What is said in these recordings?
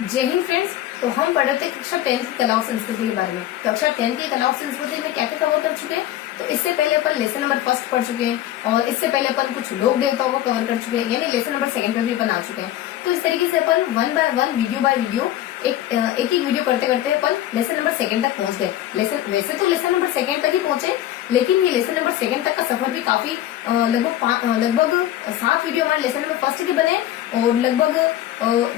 जय हिंद फ्रेंड्स। तो हम पढ़ रहे थे कक्षा 10 की कला और संस्कृति के बारे में। कक्षा 10 की कला और संस्कृति में क्या क्या कवर कर चुके हैं। तो इससे पहले अपन लेसन नंबर फर्स्ट पढ़ चुके हैं और इससे पहले अपन कुछ लोक देवताओं को कवर कर चुके हैं, यानी लेसन नंबर सेकंड पे भी अपन आ चुके हैं। तो इस तरीके से अपन one by one, video by video, एक वीडियो करते करते अपन लेसन नंबर सेकंड तक पहुंच गए। वैसे तो लेसन नंबर सेकंड तक ही पहुंचे, लेकिन ये लेसन नंबर सेकंड तक का सफर भी काफी लगभग 7 वीडियो हमारे लेसन नंबर फर्स्ट के बने और लगभग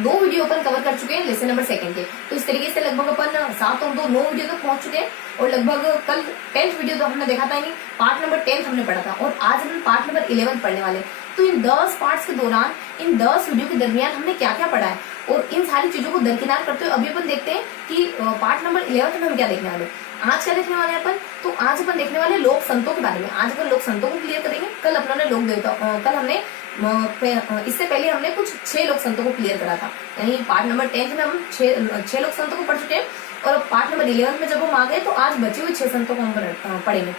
2 वीडियो अपन कवर कर चुके हैं लेसन नंबर सेकंड के। तो इस तरीके से लगभग अपन 7 और 2 9 वीडियो तक पहुंच चुके हैं और लगभग कल 10th वीडियो तो हमने देखा था, नहीं पार्ट नंबर 10 हमने पढ़ा था और आज हम पार्ट नंबर 11 पढ़ने वाले। तो इन 10 पार्ट्स के दौरान, इन 10 वीडियो के दरमियान हमने क्या क्या पढ़ा है और इन सारी चीजों को दरकिनार करते हुए अभी अपन देखते हैं कि पार्ट नंबर 11 में हम क्या देखने वाले। आज क्या देखने वाले हैं अपन? तो आज अपन देखने वाले लोक संतों के बारे में। आज अपन लोक संतों को क्लियर करेंगे। कल अपन ने लोक देवता, कल हमने इससे पहले हमने कुछ 6 लोक संतों को क्लियर करा था, यानी पार्ट नंबर 10 में हम 6 लोक संतों को पढ़ चुके हैं और पार्ट नंबर 11 में जब हम आ गए तो आज बचे हुए 6 संतों को हम पढ़ेंगे।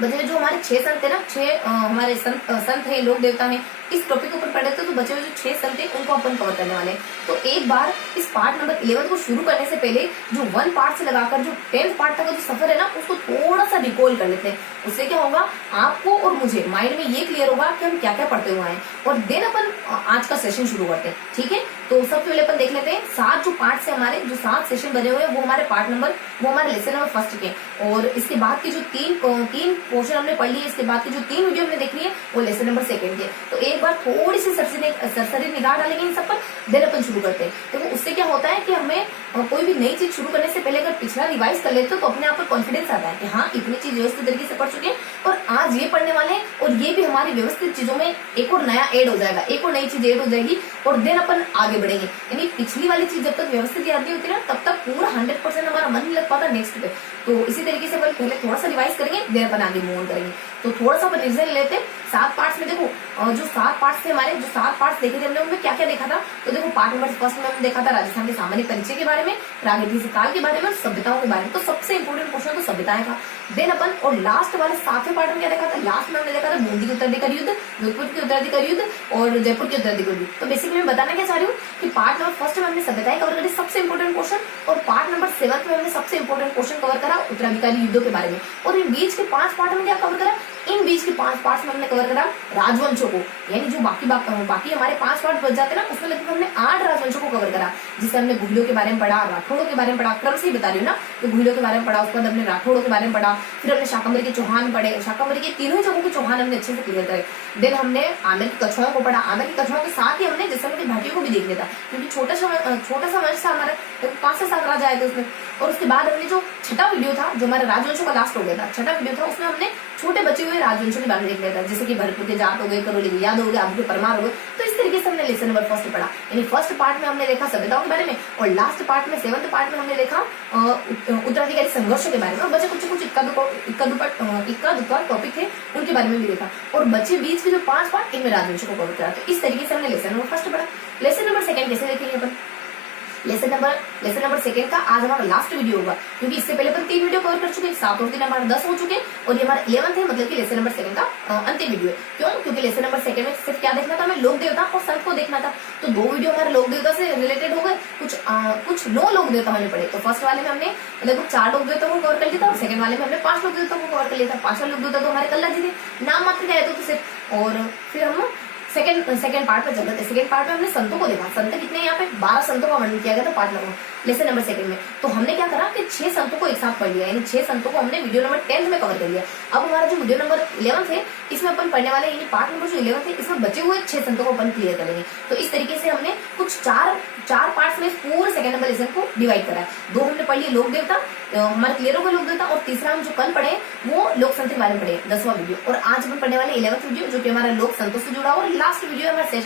बचे हुए जो हमारे 6 संत है ना, 6 हमारे संत है, लोक देवता है, इस टॉपिक के ऊपर पढ़े थे। तो बचे हुए जो 6 संत है उनको अपन कवर करने वाले हैं। तो एक बार इस पार्ट नंबर 11 को शुरू करने से पहले जो 1 पार्ट से लगाकर जो 10th पार्ट तक का जो सफर है ना, उसको थोड़ा सा रिकॉल कर लेते हैं। उससे क्या होगा, आपको और मुझे माइंड में ये क्लियर होगा कि हम क्या क्या पढ़ते हुए हैं और देन अपन आज का सेशन शुरू करते हैं। ठीक है, तो सबसे पहले अपन देख लेते हैं 7 जो पार्ट से हमारे जो 7 सेशन बने हुए हैं वो हमारे पार्ट नंबर, वो हमारे लेसन नंबर फर्स्ट के। और इसके बाद की जो 3 पोर्शन हमने पढ़ लिए, इसके बाद की जो 3 वीडियो हमने देख ली है वो लेसन नंबर सेकंड के। तो एक बार थोड़ी सी सरसरी निगाह डालेंगे इन सब पर, देन अपन शुरू करते हैं। देखो उससे क्या होता है कि हमें कोई भी नई चीज शुरू करने से पहले अगर पिछला रिवाइज कर लेते हो तो अपने आप पर कॉन्फिडेंस आता है कि हाँ इतनी चीज व्यवस्थित तरीके से पढ़ चुके हैं और आज ये पढ़ने वाले हैं और ये भी हमारी व्यवस्थित चीजों में एक और नया ऐड हो जाएगा, एक और नई चीज ऐड हो जाएगी और देन अपन आगे बढ़ेंगे। यानी पिछली वाली चीज जब तक व्यवस्थित याद नहीं होती ना, तब तक पूरा 100% हमारा मन नहीं लग पाता नेक्स्ट पे। तो इसी तरीके से अपन पहले थोड़ा सा रिवाइज करेंगे, देन अपन आगे मूव ऑन करेंगे। तो थोड़ा सा अपन रिविजन लेते हैं 7 पार्ट्स में। देखो जो 7 पार्ट्स थे हमारे, जो 7 पार्ट्स देखे थे हमने, उनमें क्या क्या देखा था। तो देखो पार्ट नंबर फर्स्ट में हमने देखा था राजस्थान के सामान्य परिचय के बारे में, प्रागैतिहासिक काल के बारे में, सभ्यताओं के बारे में। तो सबसे इंपोर्टेंट क्वेश्चन तो सभ्यताएं था। देन अपन और लास्ट वाले 7वें पार्ट में क्या देखा था, लास्ट में हमने देखा था बूंदी के उत्तराधिकारी युद्ध, जोधपुर के उत्तराधिकारी युद्ध और जयपुर के उत्तराधिकारी युद्ध। तो बेसिकली मैं बताना क्या चाह रही हूँ कि पार्ट नंबर फर्स्ट में हमने सभ्यताएं कवर करी, सबसे इंपोर्टेंट क्वेश्चन, और पार्ट नंबर 7 में हमने सबसे इंपोर्टेंट क्वेश्चन कवर करा उत्तराधिकारी युद्धों के बारे में। और इन बीच के 5 पार्ट में क्या कवर करा, इन बीच के 5 पार्ट्स में हमने कवर करा राजवंशों को, यानी जो बाकी हमारे 5 पार्ट बच जाते ना, उसमें लगभग हमने 8 राजवंशों को कवर करा। जिससे हमने गुहिलों के बारे में पढ़ा, राठौड़ों के बारे में पढ़ा, क्रम से ही बता रही हूँ ना, तो गुहिलों के बारे में पढ़ा, उसके बाद हमने राठौड़ों के बारे में पढ़ा, फिर हमने शाकंभरी के चौहान पढ़े, शाकंभरी के तीनों जगहों के चौहान हमने अच्छे से क्लियर करे। देन हमने आमेर की कछुओं को पढ़ा, आमेर की कछुओं के साथ ही हमने जैसलमेर की घाटियों को भी देख लिया था, क्योंकि छोटा सा वंश था हमारा, 5 से 7 राजा आए थे उसमें। और उसके बाद हमने जो 6ठा वीडियो था, जो हमारा राजवंशों का लास्ट हो गया था, 6ठा वीडियो था, उसमें हमने छोटे बचे हुए राजवंशों के बारे में देख लिया था, जैसे कि भरतपुर के जाट हो गए, करौली के यादव हो गए, आबू के परमार हो गए। तो इस तरीके से हमने लेसन नंबर फर्स्ट पढ़ा, यानी फर्स्ट पार्ट में हमने देखा सभ्यताओं के बारे में और लास्ट पार्ट में 7th पार्ट में हमने देखा उत्तराधिकारी संघर्षों के बारे में। और बचे कुछ इक्का दुक्का टॉपिक थे उनके बारे में भी देखा और बचे बीच के जो 5 पार्ट, इनमें राजवंशों को कवर किया। तो इस तरीके से हमने लेसन नंबर फर्स्ट पढ़ा। लेसन नंबर सेकंड कैसे देखेंगे अपन? लेसन नंबर सेकंड का आज हमारा लास्ट वीडियो होगा, क्योंकि इससे पहले अपन 3 वीडियो कवर कर चुके हैं, 7 और 3 हमारे 10 हो चुके हैं और ये हमारा 11th है, मतलब कि लेसन नंबर सेकंड का अंतिम वीडियो है। क्यों? क्योंकि लेसन नंबर सेकंड में सिर्फ क्या देखना था, हमें लोक देवता और संत को देखना था। तो 2 वीडियो हमारे लोक देवता से रिलेटेड हो गए, कुछ 9 लोक देवता हमने पढ़े। तो फर्स्ट वाले में हमने लगभग 4 लोक देवता को कवर कर लिया था और सेकंड वाले में हमने 5 लोक देवता को कवर कर लिया था। 5 लोक देवता तो हमारे कल्ला जी थे, नाम मात्र क्या है तो सिर्फ। और फिर हम सेकंड पार्ट में चल रहे थे। सेकंड पार्ट में हमने संतों को देखा। संत कितने, यहाँ पे 12 संतों का वर्णन किया गया था part number lesson number second में। तो हमने क्या करा कि 6 संतों को एक साथ पढ़ लिया, यानी 6 संतों को हमने वीडियो नंबर 10 में कवर कर लिया। अब हमारा जो वीडियो नंबर 11 है, इसमें अपन पढ़ने वाले, यानी पार्ट नंबर जो 11 है, इसमें बचे हुए 6 संतों को अपन क्लियर करेंगे। तो इस तरीके से हमने कुछ 4 पार्ट्स में पूरे सेकंड नंबर लेसन को डिवाइड करा है। 2 हमने पढ़ लिए लोक देवता, हमारे क्लियर हो गए लोक देवता, और तीसरा हम जो कल पढ़े वो लोक संत के बारे में पढ़े, 10वां वीडियो। और आज हम पढ़ने वाले 11th वीडियो, जो कि हमारा लोक संतों से जुड़ा और लास्ट वीडियो हमारे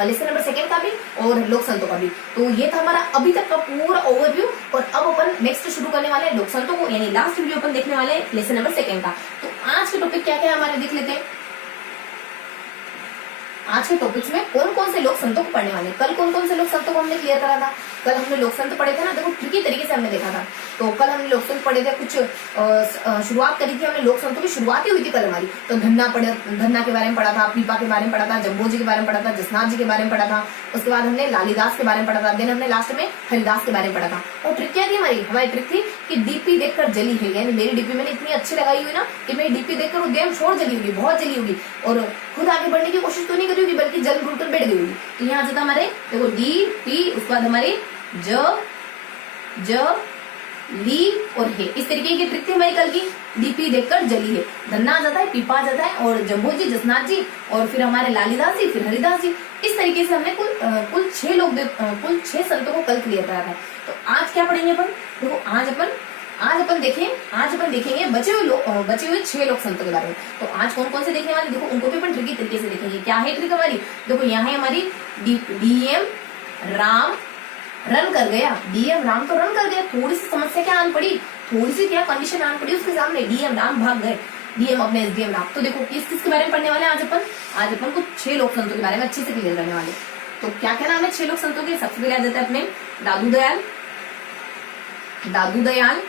लेसन नंबर सेकंड का भी और लोक संतों का भी। तो ये था हमारा अभी तक का पूरा ओवरव्यू। और अब अपन नेक्स्ट शुरू करने वाले हैं लोक संतों को, यानी लास्ट वीडियो अपन देखने वाले हैं लेसन नंबर सेकंड का। तो आज के टॉपिक क्या क्या है हमारे देख लेते हैं। आज के टॉपिक्स में कौन कौन से लोक संतों को पढ़ने वाले। कल कौन कौन से लोक संतों को हमने क्लियर करा था। कल हमने लोक संत पढ़े थे ना, देखो ट्रिकी तरीके से हमने देखा था। तो कल हमने लोक संत पढ़े थे, कुछ शुरुआत करी थी हमने लोक संतों की, शुरुआत ही हुई थी कल हमारी। तो धन्ना के बारे में पढ़ा था, पीपा के बारे में पढ़ा था, जम्बो जी के बारे में पढ़ा था, जसनाथ जी के बारे में पढ़ा था। उसके बाद हमने लालीदास के बारे में पढ़ा था। देन हमने लास्ट में हरिदास के बारे में पढ़ा था। और ट्रिक क्या थी हमारी ट्रिक थी कि डीपी देखकर जली है, यानी मेरी डीपी मैंने इतनी अच्छी लगाई हुई ना कि मेरी डीपी देखकर उद्यम छोड़ जली होगी, बहुत जली होगी, और खुद आगे बढ़ने की कोशिश तो नहीं करी होगी, बल्कि जल घुल कर बैठ गई होगी। तो यहाँ आता हमारे देखो डी पी, उसके बाद हमारे ज ली और हे, इस तरीके की ट्रिक थी हमारी कल की। डीपी देखकर जली है, धन्ना आ जाता है, पीपा आ जाता है, और जम्बो जी, जसनाथ जी, और फिर हमारे लालीदास जी, फिर हरिदास जी। इस तरीके से हमने कुल 6 संतों को कल क्लियर करा था। तो आज क्या पढ़ेंगे अपन, देखो आज अपन देखेंगे बचे हुए 6 लोक संतों के बारे में। तो आज कौन कौन से देखने वाले, देखो उनको भी अपन ट्रिकी तरीके से देखेंगे। क्या है ट्रिक हमारी, देखो यहाँ है हमारी डीएम राम रन कर गया, डीएम राम तो रन कर गया। थोड़ी सी समस्या क्या आन पड़ी, थोड़ी सी क्या कंडीशन आन पड़ी उसके सामने, डीएम राम भाग गए, डीएम अपने एसडीएम राम। तो देखो किस के बारे में पढ़ने वाले हैं आज अपन कुछ 6 लोक संतों के बारे में अच्छे से क्लियर करने वाले। तो क्या क्या नाम है 6 लोक संतों के, सबसे पहले आ जाता है अपने दादू दयाल।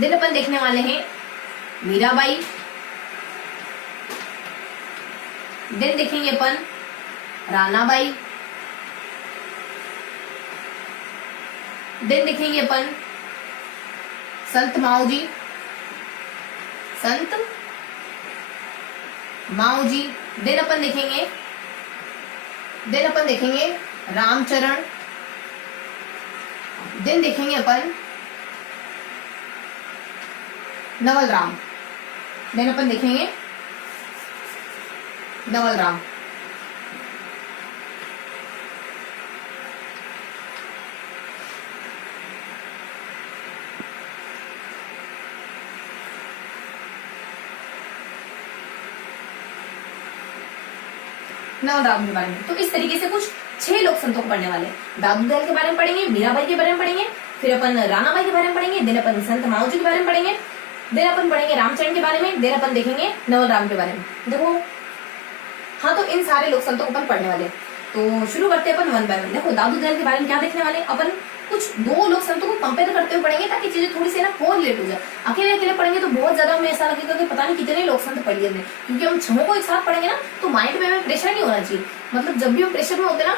दिन अपन देखने वाले हैं मीराबाई। दिन देखेंगे अपन रानाबाई। दिन देखेंगे अपन संत माऊजी। दिन अपन देखेंगे रामचरण। दिन देखेंगे अपन नवल राम। दिन अपन देखेंगे नवल राम। नवल राम के बारे में। तो इस तरीके से कुछ 6 लोक संतों को पढ़ने वाले। दादू दयाल के बारे में पढ़ेंगे, मीराबाई के बारे में पढ़ेंगे, फिर अपन रानाबाई के बारे में पढ़ेंगे, दिन अपन संत माऊजी के बारे में पढ़ेंगे, दिन अपन पढ़ेंगे रामचरण के बारे में, दिन अपन देखेंगे नवल राम के बारे में। देखो हाँ, तो इन सारे लोक संतों को अपन पढ़ने वाले। तो शुरू करते हैं अपन 1 बाय 1। देखो दादू दयाल के बारे में क्या देखने वाले, अपन कुछ 2 लोक संतों को कंपेयर करते हुए पढ़ेंगे ताकि चीजें थोड़ी सी ना कोरिलेट हो जाए। अकेले पढ़ेंगे तो बहुत ज्यादा हमें ऐसा लगेगा कि पता नहीं कितने लोक संत पढ़ लिए, क्योंकि हम 6 को एक साथ पढ़ेंगे ना तो माइंड में हमें प्रेशर नहीं होना चाहिए। मतलब जब भी हम प्रेशर में होते ना,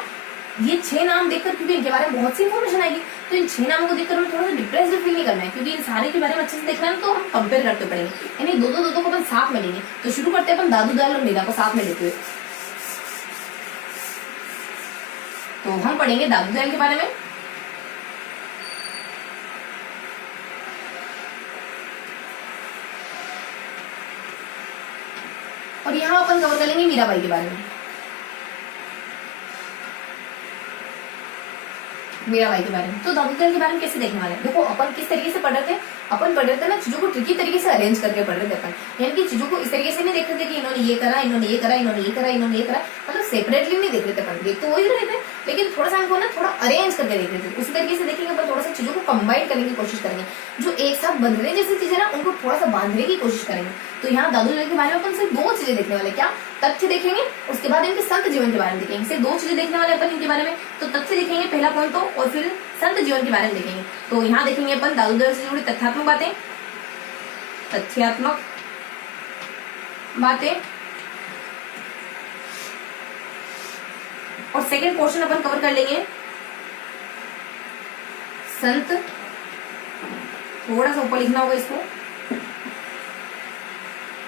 ये 6 नाम देखकर, क्योंकि इनके बारे में बहुत सी इन्फॉर्मेशन आएगी, तो इन 6 नामों को देखकर हमें थोड़ा सा डिप्रेस फील नहीं करना है, क्योंकि इन सारे के बारे में अच्छे से देखना है। तो हम कंपेयर करते पढ़ेंगे, यानी दो को अपन साथ में लेंगे। तो शुरू करते हैं अपन दादू दयाल और मीरा को साथ में लेते हुए। तो हम पढ़ेंगे दादू दयाल के बारे में। और यहाँ अपन कवर कर लेंगे मीराबाई के बारे में। मीराबाई के बारे में। तो दादू दयाल के बारे में कैसे देखने वाले हैं, देखो अपन किस तरीके से पढ़ रहे थे, अपन पढ़ रहे थे ना चीजों को ट्रिकी तरीके से अरेंज करके पढ़ रहे थे अपन, यानी कि चीजों को इस तरीके से नहीं देख रहे थे कि इन्होंने ये करा, इन्होंने ये करा, इन्होंने ये करा, इन्होंने ये करा, मतलब सेपरेटली नहीं देख रहे थे अपन, देख तो वही रहे थे, लेकिन थोड़ा सा इनको ना थोड़ा अरेंज करके देख रहे थे। उसी तरीके से देखेंगे अपन, थोड़ा सा चीजों को कंबाइन करने की कोशिश करेंगे, जो एक साथ बंधने जैसी चीजें ना उनको थोड़ा सा बांधने की कोशिश करेंगे। तो यहाँ दादू दयाल के बारे में अपन सिर्फ 2 चीजें देखने वाले, क्या तथ्य देखेंगे, उसके बाद इनके संत जीवन के बारे में देखेंगे। सिर्फ 2 चीजें देखने वाले अपन इनके बारे में। तो तथ्य देखेंगे पहला पॉइंट तो, और फिर संत जीवन के बारे में देखेंगे। तो यहाँ देखेंगे अपन दादू दयाल से जुड़ी तथ्यात्मक बातें, और सेकंड पोर्शन अपन कवर कर लेंगे संत, थोड़ा सा ऊपर लिखना होगा इसको।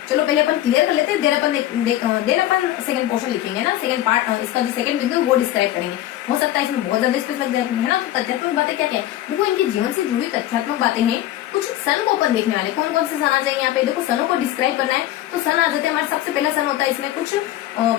चलो पहले अपन क्लियर कर लेते हैं, देन अपन सेकंड पोर्शन लिखेंगे ना, सेकंड पार्ट, इसका जो सेकंड बिंदु वो डिस्क्राइब करेंगे। हो सकता है इसमें बहुत ज्यादा स्पेस लग जाए, है ना। तो तथ्यात्मक बातें क्या क्या है, देखो इनके जीवन से जुड़ी तथ्यात्मक बातें हैं। कुछ सन को अपन देखने वाले, कौन कौन से सन आ जाएंगे यहाँ पे, देखो सनों को डिस्क्राइब करना है तो सन आ जाते हैं हमारे। सबसे पहला सन होता है इसमें कुछ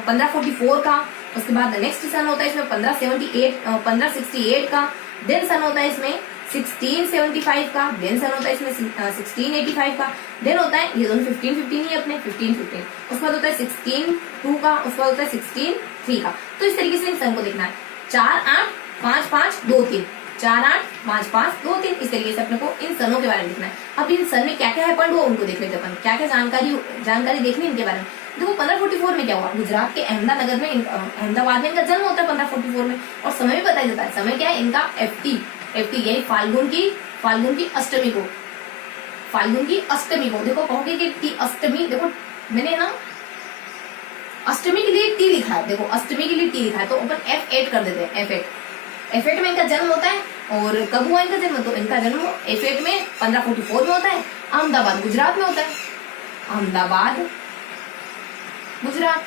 1544 का, उसके बाद नेक्स्ट सन होता है इसमें 1568 का, देन सन होता है इसमें 1675 का, देन सन होता है इसमें 1685 का, देन होता है ये दोनों 1515 ही अपने 1515, उसके बाद होता है 162 का, उसके बाद होता है 163 का। तो इस तरीके से इन सन को देखना है। 4 8 5 5 2 3, 4 8 5 5 2 3, इस तरीके से अपने को इन सनों के बारे में देखना है। अब इन सन में क्या क्या है पॉइंट वो उनको देख लेते अपन, क्या क्या जानकारी देखनी इनके बारे में। देखो 1544 में क्या हुआ, गुजरात के अहमदानगर में अहमदाबाद में इनका जन्म होता है 1544 में, और समय भी बताया जाता है। समय क्या है इनका, एफटी यानी फाल्गुन की अष्टमी को, देखो कहोगे कि अष्टमी, देखो मैंने ना अष्टमी के लिए टी लिखा है, देखो अष्टमी के लिए टी लिखा है, तो अपन F8 कर देते हैं, F8 में इनका जन्म होता है। और कब हुआ इनका जन्म, तो इनका जन्म F8 में 1544 में होता है, अहमदाबाद गुजरात में होता है, अहमदाबाद गुजरात,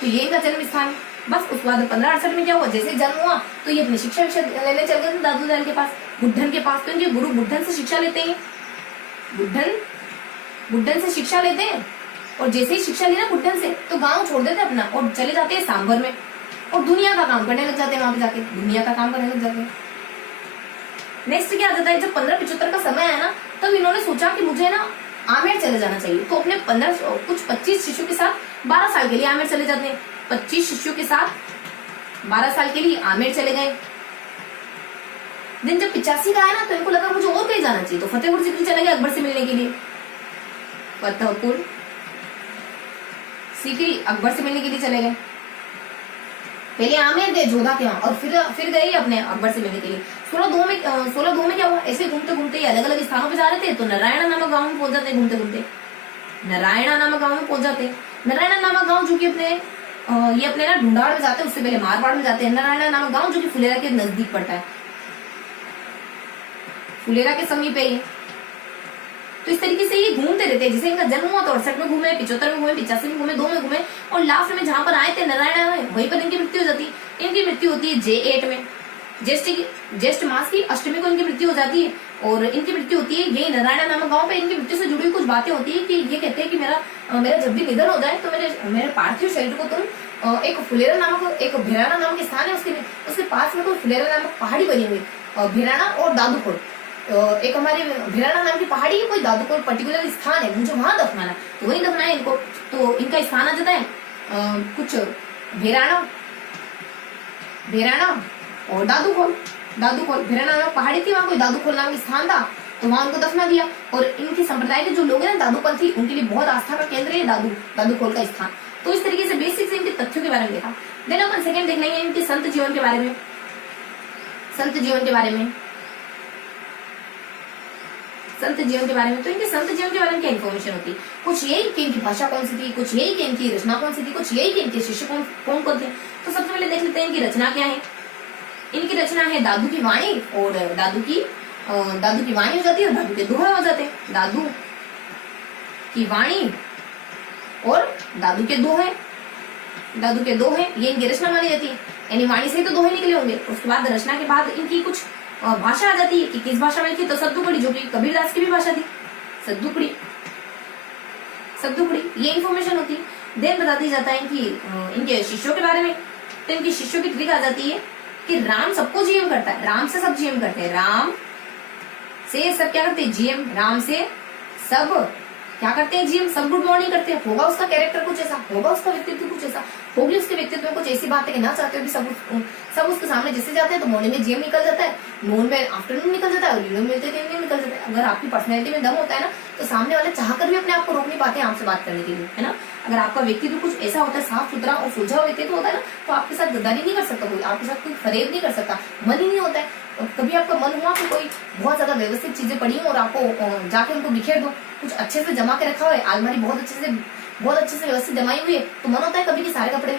तो ये इनका जन्म स्थान है। बस उसके बाद 1568 में क्या हुआ, जैसे जन्म हुआ तो ये अपनी शिक्षा लेने चल गए थे दादू दयाल के पास, बुद्धन के पास। तो इनके गुरु बुद्धन से शिक्षा लेते हैं, बुद्धन से शिक्षा लेते हैं, और जैसे ही शिक्षा लेना बुद्धन से, तो गांव छोड़ देते अपना और चले जाते हैं सांभर में, और दुनिया का काम करने लग जाते हैं, वहां पे जाके दुनिया का काम करने लग जाते हैं। नेक्स्ट क्या आ जाता है, जब 1575 का समय आया ना, तब इन्होंने सोचा कि मुझे ना आमेर चले जाना चाहिए, तो अपने 25 शिष्यों के साथ 12 साल के लिए आमेर चले जाते हैं। 25 शिष्यों के साथ 12 साल के लिए आमेर चले गए। दिन जब 85 का आया ना, तो इनको लगा मुझे और कहीं जाना चाहिए, तो फतेहपुर सीकरी चले गए अकबर से मिलने के लिए, फतेहपुर सीकरी अकबर से मिलने के लिए चले गए। पहले आमेर गए जोधा के वहां, और फिर गए अपने अकबर से मिलने के लिए। 16 दो में क्या हुआ, ऐसे घूमते घूमते अलग अलग स्थानों पे जा रहे थे, तो नारायणा नामक गांव में पहुंच जाते, घूमते घूमते नारायणा नामक गांव में पहुंच जाते। नारायणा नामक गांव जो कि ये अपने ना ढूंढाड़ में जाते हैं, उससे पहले मारवाड़ में जाते हैं। नारायणा नामक गांव जो कि फुलेरा के नजदीक पड़ता है, फुलेरा के समीप है ये। तो इस तरीके से ये घूमते रहते हैं। जैसे इनका जन्म हुआ तो 68 में घूमे, 75 में घूमे, 85 में घूमे, 2 में घूमे, और लास्ट में जहां पर आए थे नारायणा में, वहीं पर इनकी मृत्यु हो जाती है। इनकी मृत्यु होती है J8 में, ज्येष्ठ मास की अष्टमी को इनकी मृत्यु हो जाती है, और इनकी मृत्यु होती है यही नारायणा नामक गांव पे। इनकी मृत्यु से जुड़ी हुई कुछ बातें होती है कि ये कहते हैं कि मेरा जब भी निधन हो जाए, तो मेरे पार्थिव शरीर को तुम एक फुलेरा नामक, एक भिराना नामक स्थान है, उसके पास में कोई फुलेरा नामक पहाड़ी बनी हुई, भिराना और दादूखोल, एक हमारे भिराना नाम की पहाड़ी है, कोई दादूखोल पर्टिकुलर स्थान है, मुझे वहां दफनाना, तो वही दफनाए इनको। तो इनका स्थान आ जाता है कुछ भिराना और दादूखोल। भिराना नामक पहाड़ी थी, वहां कोई दादूखोल नाम का स्थान था, तो वहां उनको दफना दिया। और इनके संप्रदाय के जो लोग हैं ना, दादूपंथी, उनके लिए बहुत आस्था का केंद्र है दादूखोल का स्थान। तो इस तरीके से बेसिक से इनके तथ्यों के बारे में देखा। देन अपन सेकंड देख लेंगे इनके संत जीवन के बारे में। तो इनके संत जीवन के बारे में क्या इन्फॉर्मेशन होती है, कुछ यही कि इनकी भाषा कौन सी थी, कुछ यही कि इनकी रचना कौन सी थी, कुछ यही कि इनके शिष्य कौन थे। तो सबसे पहले देख लेते हैं इनकी रचना क्या है। इनकी रचना है दादू की वाणी, और दादू की वाणी हो जाती है, और दादू के दोहे हो जाते हैं। दादू की वाणी और दादू के दोहे, ये इनकी रचना मानी जाती है। यानी वाणी से तो दोहे निकले होंगे। उसके बाद रचना के बाद इनकी कुछ भाषा आ जाती है कि किस भाषा में लिखी, तो सद्दुकड़ी, जो कि कबीरदास की भी भाषा थी, सद्दुकड़ी, ये इन्फॉर्मेशन होती है। देन बता दी जाता है इनके शिष्यों के बारे में। तो इनके शिष्यों की ट्रिक आ जाती है कि राम सबको जीएम करता है, राम से सब जीएम करते हैं, राम से सब क्या करते हैं, जीएम, राम से सब क्या करते हैं, जीएम, सब गुड मॉर्निंग करते हैं। होगा उसका कैरेक्टर कुछ ऐसा, होगा उसका व्यक्तित्व कुछ ऐसा, होगी उसके व्यक्तित्व में कुछ ऐसी बातें कि ना चाहते हो कि सब उसके सामने जैसे जाते हैं, तो मॉर्निंग में जीएम निकल जाता है, नून में आफ्टरनून निकल जाता है, और यूनियन मिलते इवनिंग निकल जाता है। अगर आपकी पर्सनैलिटी में दम होता है ना, तो सामने वाले चाहकर भी अपने आप को रोक नहीं पाते हैं आपसे बात करने के लिए, है ना। अगर आपका व्यक्तित्व कुछ ऐसा होता है, साफ सुथरा और सुलझा हुआ व्यक्तित्व होता है ना, तो आपके साथ गद्दारी नहीं कर सकता कोई, आपके साथ कोई फरेब नहीं कर सकता, मन ही नहीं होता है। कभी आपका मन हुआ कि कोई बहुत ज्यादा व्यवस्थित चीजें पड़ी हो और आपको जाके उनको बिखेर दो, कुछ अच्छे से जमा के रखा हुआ है, अलमारी बहुत अच्छे से व्यवस्थित जमाई हुई है, तो मन होता है कभी कि सारे कपड़े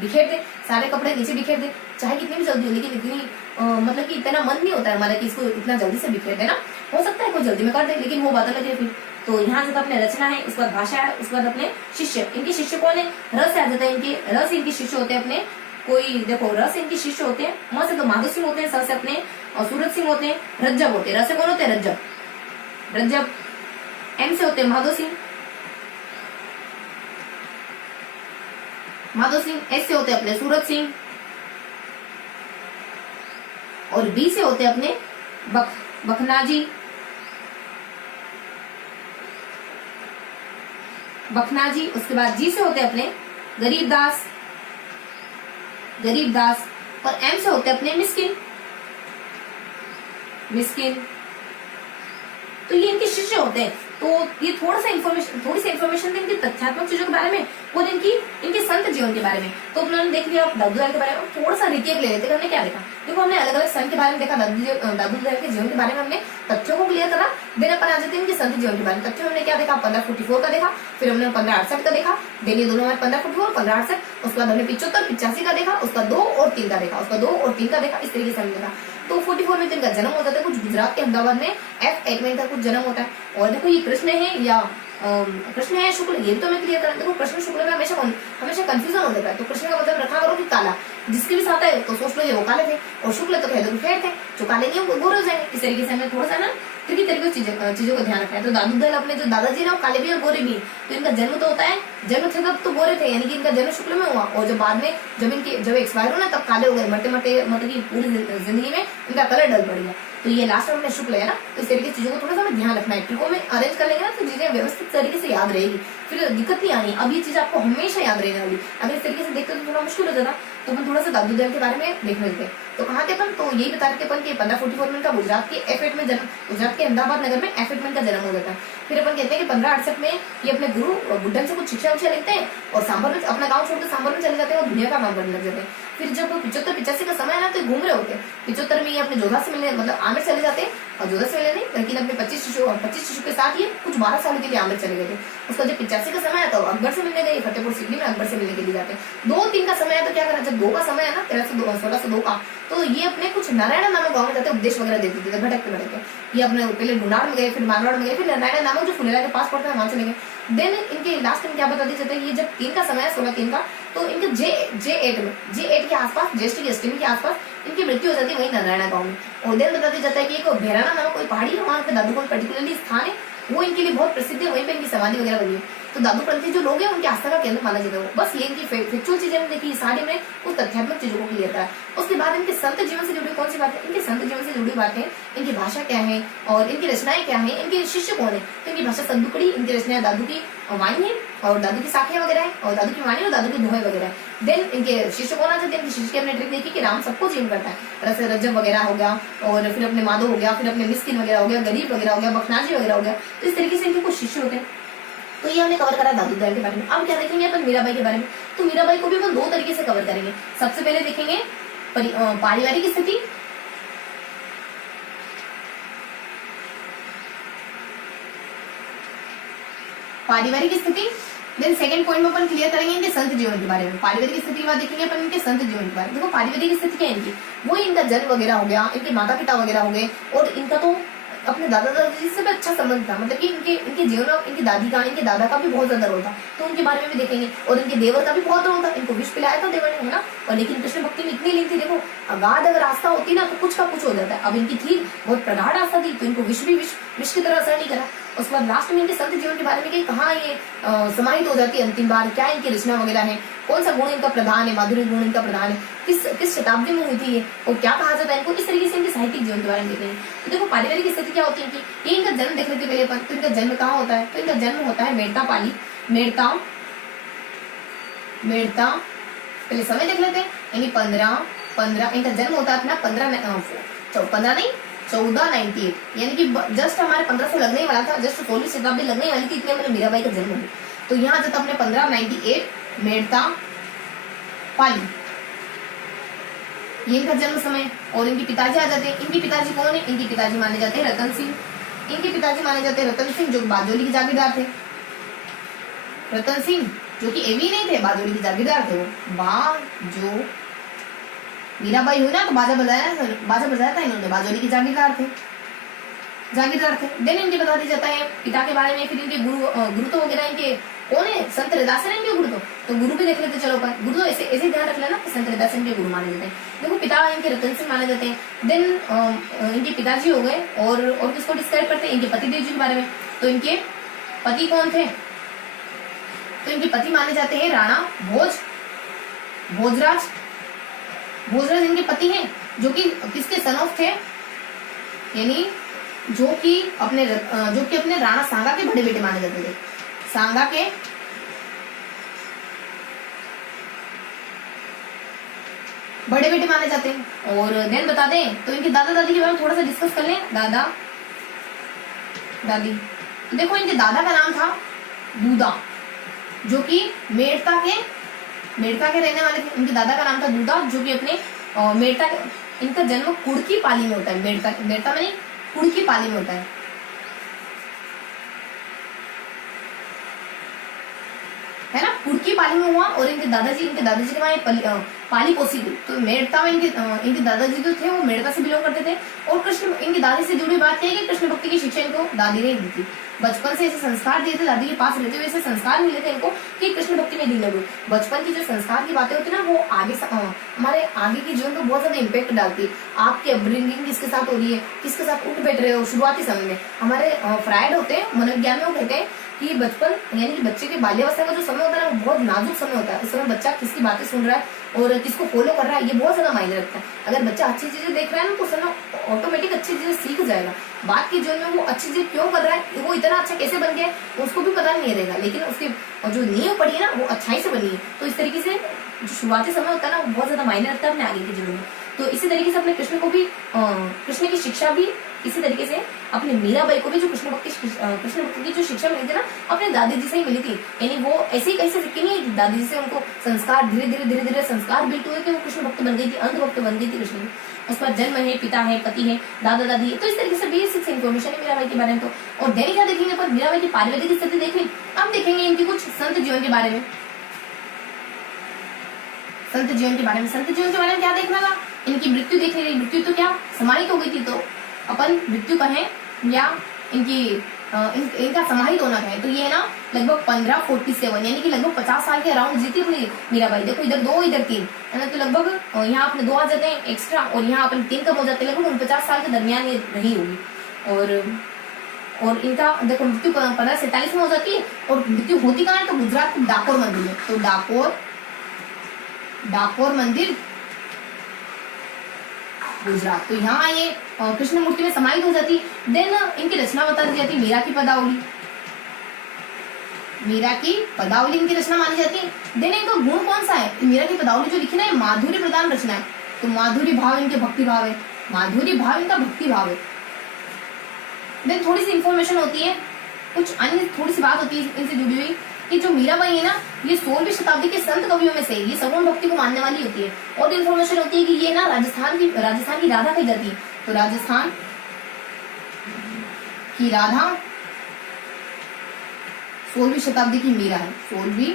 बिखेर दे, सारे कपड़े नीचे बिखेर दे, चाहे कितनी भी जल्दी हो, लेकिन इतनी मतलब कि इतना मन नहीं होता है हमारा कि इसको इतना जल्दी से बिखेर देना। हो सकता है कोई जल्दी में कर दे, लेकिन वो बात अलग है फिर। तो यहाँ से तो अपने रचना है, उसके बाद भाषा है, उसके बाद अपने शिष्य। इनके शिष्य कौन है, रस आ जाता है, इनके शिष्य होते हैं अपने, कोई देखो रस इनके शिष्य होते हैं, म से तो माधव सिंह होते हैं, स से अपने और सूरज सिंह होते हैं, रज्जब होते हैं, रस से कौन होते हैं, रज्जब, एम से होते हैं माधव सिंह, एस से होते हैं अपने सूरज सिंह, और बी से होते हैं अपने बखनाजी। उसके बाद जी से होते हैं अपने गरीबदास, और एम से होते हैं अपने मिस्किन। तो ये इनके शिष्य होते हैं। तो ये थोड़ी सी इन्फॉर्मेशन थी इनकी तथ्यात्मक चीजों के बारे में और इनके संत जीवन के बारे में। तो उन्होंने देख लिया दादू दयाल के बारे में। थोड़ा सा रिकेप ले लेते, हमने क्या देखा। देखो हमने अलग अलग संत के बारे में देखा, दादू दयाल के जीवन के बारे में हमने तथ्यों को क्लियर करा। देन अपन आ जाते हैं इनके संत जीवन के बारे में। तथ्यों हमने क्या देखा, 1544 का देखा, फिर हमने 1568 का देखा। देन ये दोनों हमारे 1544 1568, उसके बाद हमने 75 85 का देखा, उसका 2 और 3 का देखा, उसका 2 और 3 का देखा। इस तरीके से हमने देखा। तो 44 में इनका जन्म होता है, कुछ गुजरात के अहमदाबाद में F8 में इनका कुछ जन्म होता है। और देखो ये कृष्ण है या कृष्ण है शुक्ल, ये भी तो हमें क्लियर करना। देखो कृष्ण शुक्ल में हमेशा कंफ्यूजन हो जाता है। तो कृष्ण का मतलब रखा करो कि काला, जिसके भी साथ है तो सोच लो ये वो काले थे, और शुक्ल तो कह दो फेर थे, जो काले नहीं वो गोरे हो जाएंगे। इस तरीके से हमें थोड़ा सा ना ट्रिकी तरीके से चीजों को ध्यान रखना है। तो दादू दयाल अपने जो दादाजी ना वो काले भी और गोरे भी। तो इनका जन्म तो होता है, जन्म थे तब तो गोरे थे, यानी कि इनका जन्म शुक्ल में हुआ, और जब बाद में जब एक्सपायर हुआ ना तब काले हो गए, मरते मरते मतलब की पूरी जिंदगी में इनका कलर डल पड़ गया। तो ये लास्ट में शुक्ल है ना। तो इस तरीके से चीजों को थोड़ा सा हमें ध्यान रखना है। ट्रिकों में अरेंज कर लेंगे ना तो चीजें व्यवस्थित तरीके से याद रहेगी, फिर दिक्कत नहीं आनी। अब ये चीज आपको हमेशा याद रहने वाली। अगर इस तरीके से देखते तो थोड़ा मुश्किल हो जाता। तो अपन थोड़ा सा दादू दयाल के बारे में देख लेते हैं। तो कहाँ थे अपन, तो यही बता रहे थे अपन कि 1544 में इनका गुजरात के F8 में जन्म, गुजरात के अहमदाबाद नगर में F8 में इनका जन्म हो जाता है। फिर अपन कहते हैं कि 1568 में ये अपने गुरु बुड्ढन से कुछ शिक्षा उक्षा लेते हैं और सांभर में अपना गाँव छोड़कर सांभर में चले जाते हैं और दुनिया का काम करने लग जाते हैं। फिर जब 75 85 का समय है ना तो घूम रहे होते हैं। 75 में ये अपने जोधा से मिलने मतलब आमिर चले जाते हैं, और जोधा से मिलने नहीं लेकिन अपने 25 शिशु के साथ ये कुछ 12 साल के लिए आमिर चले गए थे। उसका जब 85 का समय है तो अकबर से मिलने गए, फतेहपुर सीकरी में अकबर से मिलने के लिए जाते हैं। 2-3 का समय है तो क्या करा, जब 2 का समय है ना 1602 का, तो ये अपने कुछ नारायण नामक गाँव में जाते उपदेश वगैरह देते थे भटकते। ये अपने पहले ढूंढाड़ में गए, फिर मारवाड़ में गए, फिर नारायण नामक जो फुलेरा के पास पड़ता है वहां चले गए। देन इनके लास्ट में क्या बता दी जाता है, ये जब 3 का समय है 16-3 का, तो इनके J8 के आसपास, ज्येष्ठ की अष्टमी के आसपास इनकी मृत्यु हो जाती है वही नारायण गाँव में। और देन बता दिया जाता है कि एक भैराना नामक कोई पहाड़ी है, वहां पे दादू को पर्टिकुलरली स्थान है, वो इनके लिए बहुत प्रसिद्ध है, वहीं पे इनकी समाधि वगैरह बनी है। तो दादू पंथी जो लोग हैं उनकी आस्था का केंद्र माना जाता है। बस ये इनकी फैक्चुअल चीजें देखी, सारी में उस तथ्यात्मक चीजों को क्लियर करा। उसके बाद इनके संत जीवन से जुड़ी कौन सी बात है, इनके संत जीवन से जुड़ी बातें, इनकी भाषा क्या है और इनकी रचनाएं क्या है, इनके शिष्य कौन है। तो इनकी भाषा संदुकड़ी, इनकी रचनाएं दादू की वाणी है और दादू की साखियां वगैरह है, और दादू की वाणी और दादू के दोहे वगैरह है। देन इनके शिष्य कौन आ जाते हैं, इनके शिष्य की हमने ट्रिक देखी कि राम सबको चेंज करता है, रजब वगैरह हो गया, और फिर अपने माधव हो गया, फिर अपने मिस्किन वगैरह हो गया, गरीब वगैरह हो गया, बखनाजी वगैरह हो गया। तो इस तरीके से इनके कुछ शिष्य होते हैं। तो ये हमने कवर करा दादू दयाल के बारे में। अब क्या देखेंगे अपन मीराबाई के बारे में। तो मीराबाई को भी अपन 2 तरीके से कवर करेंगे। सबसे पहले देखेंगे पारिवारिक स्थिति, देन सेकंड पॉइंट में अपन क्लियर करेंगे इनके संत जीवन के बारे में। पारिवारिक स्थिति के बाद देखेंगे अपन इनके संत जीवन के बारे में। देखो पारिवारिक स्थिति क्या है इनकी, वो इनका जन्म वगैरह हो गया, इनके माता पिता वगैरह हो गए, और इनका तो अपने दादा दादी से भी अच्छा संबंध था। मतलब कि इनके जीवन में इनकी दादी का, इनके दादा का भी बहुत ज्यादा रोल था, तो उनके बारे में भी देखेंगे। और इनके देवर का भी बहुत रोल था, इनको विष पिलाया था देवर ने, है ना। और लेकिन कृष्ण भक्ति में इतनी लीन थी, देखो अगाध अगर आस्था होती ना तो कुछ का कुछ हो जाता है। अब इनकी थी बहुत प्रगाढ़ आस्था थी, तो इनको विष की तरह असर नहीं करा। उसके बाद लास्ट में इनके संत जीवन के बारे में कि कहाँ ये समाहित हो जाती है अंतिम बार, क्या इनकी रचना वगैरह है, कौन सा गुण इनका प्रधान है, माधुरी गुण इनका प्रधान है, किस शताब्दी में हुई थी ये, और क्या कहा जाता है इनको। इस तरीके से इनके साहित्यिक जीवन के बारे में देखेंगे। तो देखो पारिवारिक स्थिति क्या होती है इनकी, ये इनका जन्म देख लेते पहले अपन। तो इनका जन्म कहाँ होता है, तो इनका जन्म होता है मेड़ता पहले समय देख लेते हैं, यानी 15 इनका जन्म होता है अपना 1498, यानी कि जस्ट हमारे 1500 लगने ही वाला था, जस्ट 16वीं शताब्दी लगने वाली थी, इतने में मीराबाई का जन्म हुआ। तो यहाँ जब अपने 1598 मेड़ता पाली, ये इनका जन्म समय। और इनके पिताजी आ जाते हैं। इनके पिताजी कौन है, इनके पिताजी माने जाते हैं रतन सिंह। जो बाजोली के जागीरदार थे। रतन सिंह जो कि एवी नहीं थे, बाजोली के जागीरदार थे वो। मीराबाई हुई ना तो बाजा बजाया था इन्होंने, बाजोली के जागीरदार थे। देन इनके बता दिया जाता है पिता के बारे में। फिर इनके गुरु तो वगैरह इनके कौन है, संत रविदास है इनके गुरु। तो गुरु भी देख लेते चलो अपन। गुरु तो ऐसे ध्यान रख लेना कि संत रविदास इनके गुरु माने जाते हैं। देखो पिता इनके रतन सिंह माने जाते हैं। देन इनके पिताजी हो गए, और किसको डिस्क्राइब करते हैं, इनके पतिदेव जी के बारे में। तो इनके पति कौन थे, तो इनके पति माने जाते हैं राणा भोजराज इनके पति हैं, जो कि किसके सन ऑफ थे, यानी जो कि अपने राणा सांगा के बड़े बेटे माने जाते थे। सांगा के बड़े बेटे माने जाते हैं। और देन बता दें तो इनके दादा दादी के बारे में थोड़ा सा डिस्कस कर लें। दादा दादी तो देखो इनके दादा का नाम था दूदा, जो कि मेड़ता के रहने वाले थे। इनके दादा का नाम था दूदा, जो कि अपने मेड़ता, इनका जन्म कुड़की पाली में होता है। मेड़ता में नहीं, कुड़की पाली में होता है ना, कुड़की पाली में हुआ। और इनके दादाजी के वहां पाली पोसी गई। तो मेड़ता में इनके दादाजी जो थे वो मेड़ता से बिलोंग करते थे। और कृष्ण, इनकी दादी से जुड़ी बात है कि कृष्ण भक्ति की शिक्षा इनको दादी ने दी थी। बचपन से ऐसे संस्कार दिए थे, दादी के पास रहते हुए ऐसे संस्कार मिले थे इनको कि कृष्ण भक्ति में लीन हो गए। बचपन की जो संस्कार की बातें होती है ना, वो हमारे आगे की जीवन को बहुत ज्यादा इम्पैक्ट डालती है। आपकी अपब्रिंगिंग किसके साथ हो रही है, किसके साथ उठ बैठ रहे हो शुरुआती समय में। हमारे फ्रायड होते हैं, मनोविज्ञान में वो कहते हैं कि बचपन यानी कि बच्चे के बाल्यावस्था का जो समय होता है वो बहुत नाजुक समय होता है। उस समय बच्चा किसकी बातें सुन रहा है और किसको फॉलो कर रहा है, ये बहुत ज्यादा मायने रखता है। अगर बच्चा अच्छी चीजें देख रहा है ना, तो उस समय ऑटोमेटिक अच्छी चीजें सीख जाएगा। बात की जीवन में वो अच्छी चीज क्यों कर रहा है, वो इतना अच्छा कैसे बन गया है, उसको भी पता नहीं रहेगा, लेकिन उसकी जो नींव पड़ी है ना, वो अच्छाई से बनी है। तो इस तरीके से जो शुरुआती समय होता है ना, वो बहुत ज्यादा मायने रखता है अपने आगे के जीवन में। तो इसी तरीके से अपने कृष्ण को भी, कृष्ण की शिक्षा भी इसी तरीके से अपने मीराबाई को भी जो कृष्ण भक्ति की जो शिक्षा मिली थी ना, अपने दादी जी से ही मिली थी। यानी वो ऐसे ही कैसे सीखी नहीं, दादी जी से उनको संस्कार धीरे धीरे संस्कार बिल्ट हुए कि वो कृष्ण भक्त बन गई थी, अंध भक्त बन गई थी कृष्ण। उसके बाद जन्म है, पिता है, पति है, दादा दादी है। तो इस तरीके से बेसिक इन्फॉर्मेशन है मीराबाई के बारे में। तो और दैनिक क्या देखेंगे पर मीराबाई की पारिवारिक स्थिति देखें। अब देखेंगे इनकी कुछ संत जीवन के बारे में। संत जीवन के बारे में क्या देखना था, इनकी मृत्यु देखने गई। मृत्यु तो क्या समाहित हो गई थी, तो अपन मृत्यु कहें या इनका समाहित होना है, तो ये ना लगभग 1547 यानी कि लगभग 50 साल के अराउंड जीती अपनी मीराबाई। देखो इधर 2 इधर 3 है ना, तो लगभग यहाँ अपने 2 आ जाते हैं एक्स्ट्रा और यहाँ अपन 3 कम हो जाते हैं। लगभग 49 साल के दरमियान ये रही होगी। और इनका देखो मृत्यु 1547 में हो जाती है। और मृत्यु होती कहाँ है, तो गुजरात के डाकोर मंदिर में। तो डाकोर मंदिर गुजरात, तो यहाँ ये कृष्ण मूर्ति में समाहित हो जाती। देन इनकी रचना बता दी जाती, मीरा की पदावली इनकी रचना मानी जाती है। देन इनका गुण कौन सा है, मीरा की पदावली जो लिखी ना है माधुर्य प्रधान रचना है। तो माधुर्य भाव इनके भक्ति भाव है, माधुर्य भाव इनका भक्ति भाव है। देन थोड़ी सी इंफॉर्मेशन होती है, कुछ अन्य थोड़ी सी बात होती है इनसे जुड़ी हुई कि जो मीराबाई है ना, ये 16वीं शताब्दी के संत कवियों में से ये सगुण भक्ति को मानने वाली होती है। और इन्फॉर्मेशन होती है कि ये ना राजस्थान की राधा कही जाती है। तो राजस्थान की राधा 16वीं शताब्दी की मीरा है, 16वीं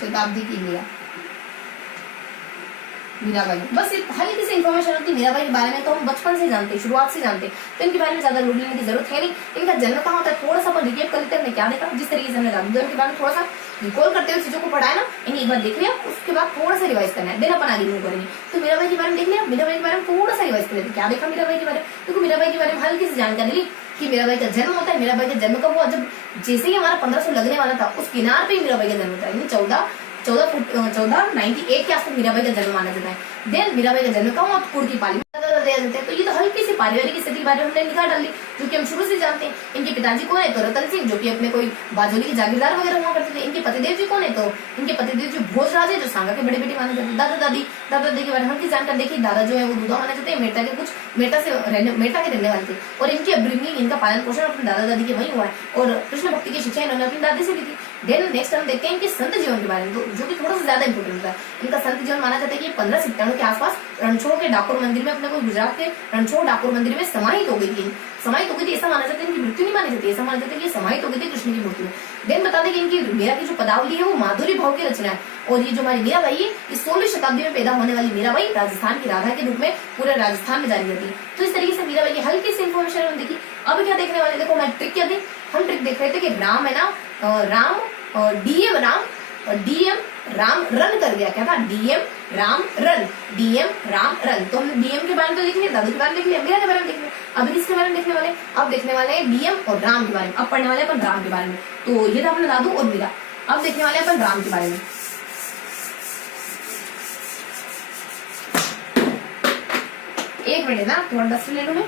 शताब्दी की मीराबाई। बस एक हल्की सी इन्फॉर्मेशन होती है मीराबाई के बारे में, तो हम बचपन से जानते हैं, शुरुआत से जानते हैं, तो इनके बारे में ज्यादा लोड लेने की जरूरत है नहीं। इनका जन्म कहाँ होता है थोड़ा सा अपन रिकेप कर लेते हैं। हमने क्या देखा, जिस तरीके से हमने रामदेव के बारे में थोड़ा सा रिकॉल करते हुए चीजों को पढ़ाया ना, इन्हें एक बार देख लिया, उसके बाद थोड़ा सा रिवाइज करना है, देन अपन आगे मूव करेंगे। तो मीराबाई के बारे में देख लिया, मीराबाई के बारे में थोड़ा सा रिवाइज कर लेते, क्या देखा मीराबाई के बारे में। क्योंकि मीराबाई के बारे में हल्की सी जानकारी ली कि मीराबाई का जन्म होता है। मीराबाई का जन्म कब हुआ, जब जैसे ही हमारा 1500 लगने वाला था, उस किनार पे मीराबाई का जन्म होता है। 1498 के आसपास मीराबाई का जन्म माना जाता है। देन मीराबाई का जन्म कहाँ हुआ, कुड़की पाली में दिया जाता है। तो ये तो हल्की सी पारिवारिक स्थिति के बारे में हमने निकाल डाली, जो कि हम शुरू से जानते हैं। इनके पिताजी कौन है, तो रतन सिंह, जो कि अपने कोई बाजोली के जागीरदार वगैरह हुआ करते थे। इनके पतिदेव जी कौन है, तो इनके पतिदेव जी भोजराज है, जो सांगा के बड़े बेटे माने जाते हैं। दादा दादी के बारे में हल्की जानकारी देखिए। दादा जो है वो दूधा माने जाते हैं, मेटा के रहने वाले थे। और इनकी अपब्रिंगिंग, इनका पालन पोषण अपने दादा दादी के वही हुआ है। और कृष्ण भक्ति की शिक्षा इन्होंने अपनी दादी से ली थी। देन नेक्स्ट हम देखते हैं इनके संत जीवन के बारे में, जो कि थोड़ा सा ज्यादा इंपोर्टेंट होता है। इनका संत जीवन माना जाता है कि 1597 के आसपास रणछोड़ के डाकोर मंदिर में, अपने को गुजरात के रणछोड़ डाकोर मंदिर में समाहित हो गई थी। ऐसा माना जाता है, इनकी मृत्यु नहीं मानी जाती, ऐसा माना जाता है कि समाहित हो गई थी कृष्ण की मूर्ति में। देन बता दें कि इनकी मीरा की जो पदावली है वो माधुरी भाव की रचना है। और ये जो हमारी मीराबाई है, इस 16वीं शताब्दी में पैदा होने वाली मीराबाई राजस्थान की राधा के रूप में पूरे राजस्थान में जानी जाती है। तो इस तरीके से मीराबाई की हल्की सी इन्फॉर्मेशन हम देखी। अब क्या देखने वाले, देखो हमारी ट्रिक क्या थी, हम ट्रिक देख रहे थे कि राम है ना, राम डीएम राम रन कर गया। क्या था, डीएम राम रन। तो हमने डीएम के बारे में तो देख लिया, दादू के बारे में देख लिया, मीरा के बारे में देख लिया। अब किसके बारे में देखने वाले, अब देखने वाले हैं डीएम और राम के बारे में। अब पढ़ने वाले अपन राम के बारे में। तो ये था अपने दादू और मीरा। अब देखने वाले अपन राम के बारे में। एक मिनट ना, थोड़ा 10 ले लूं मैं।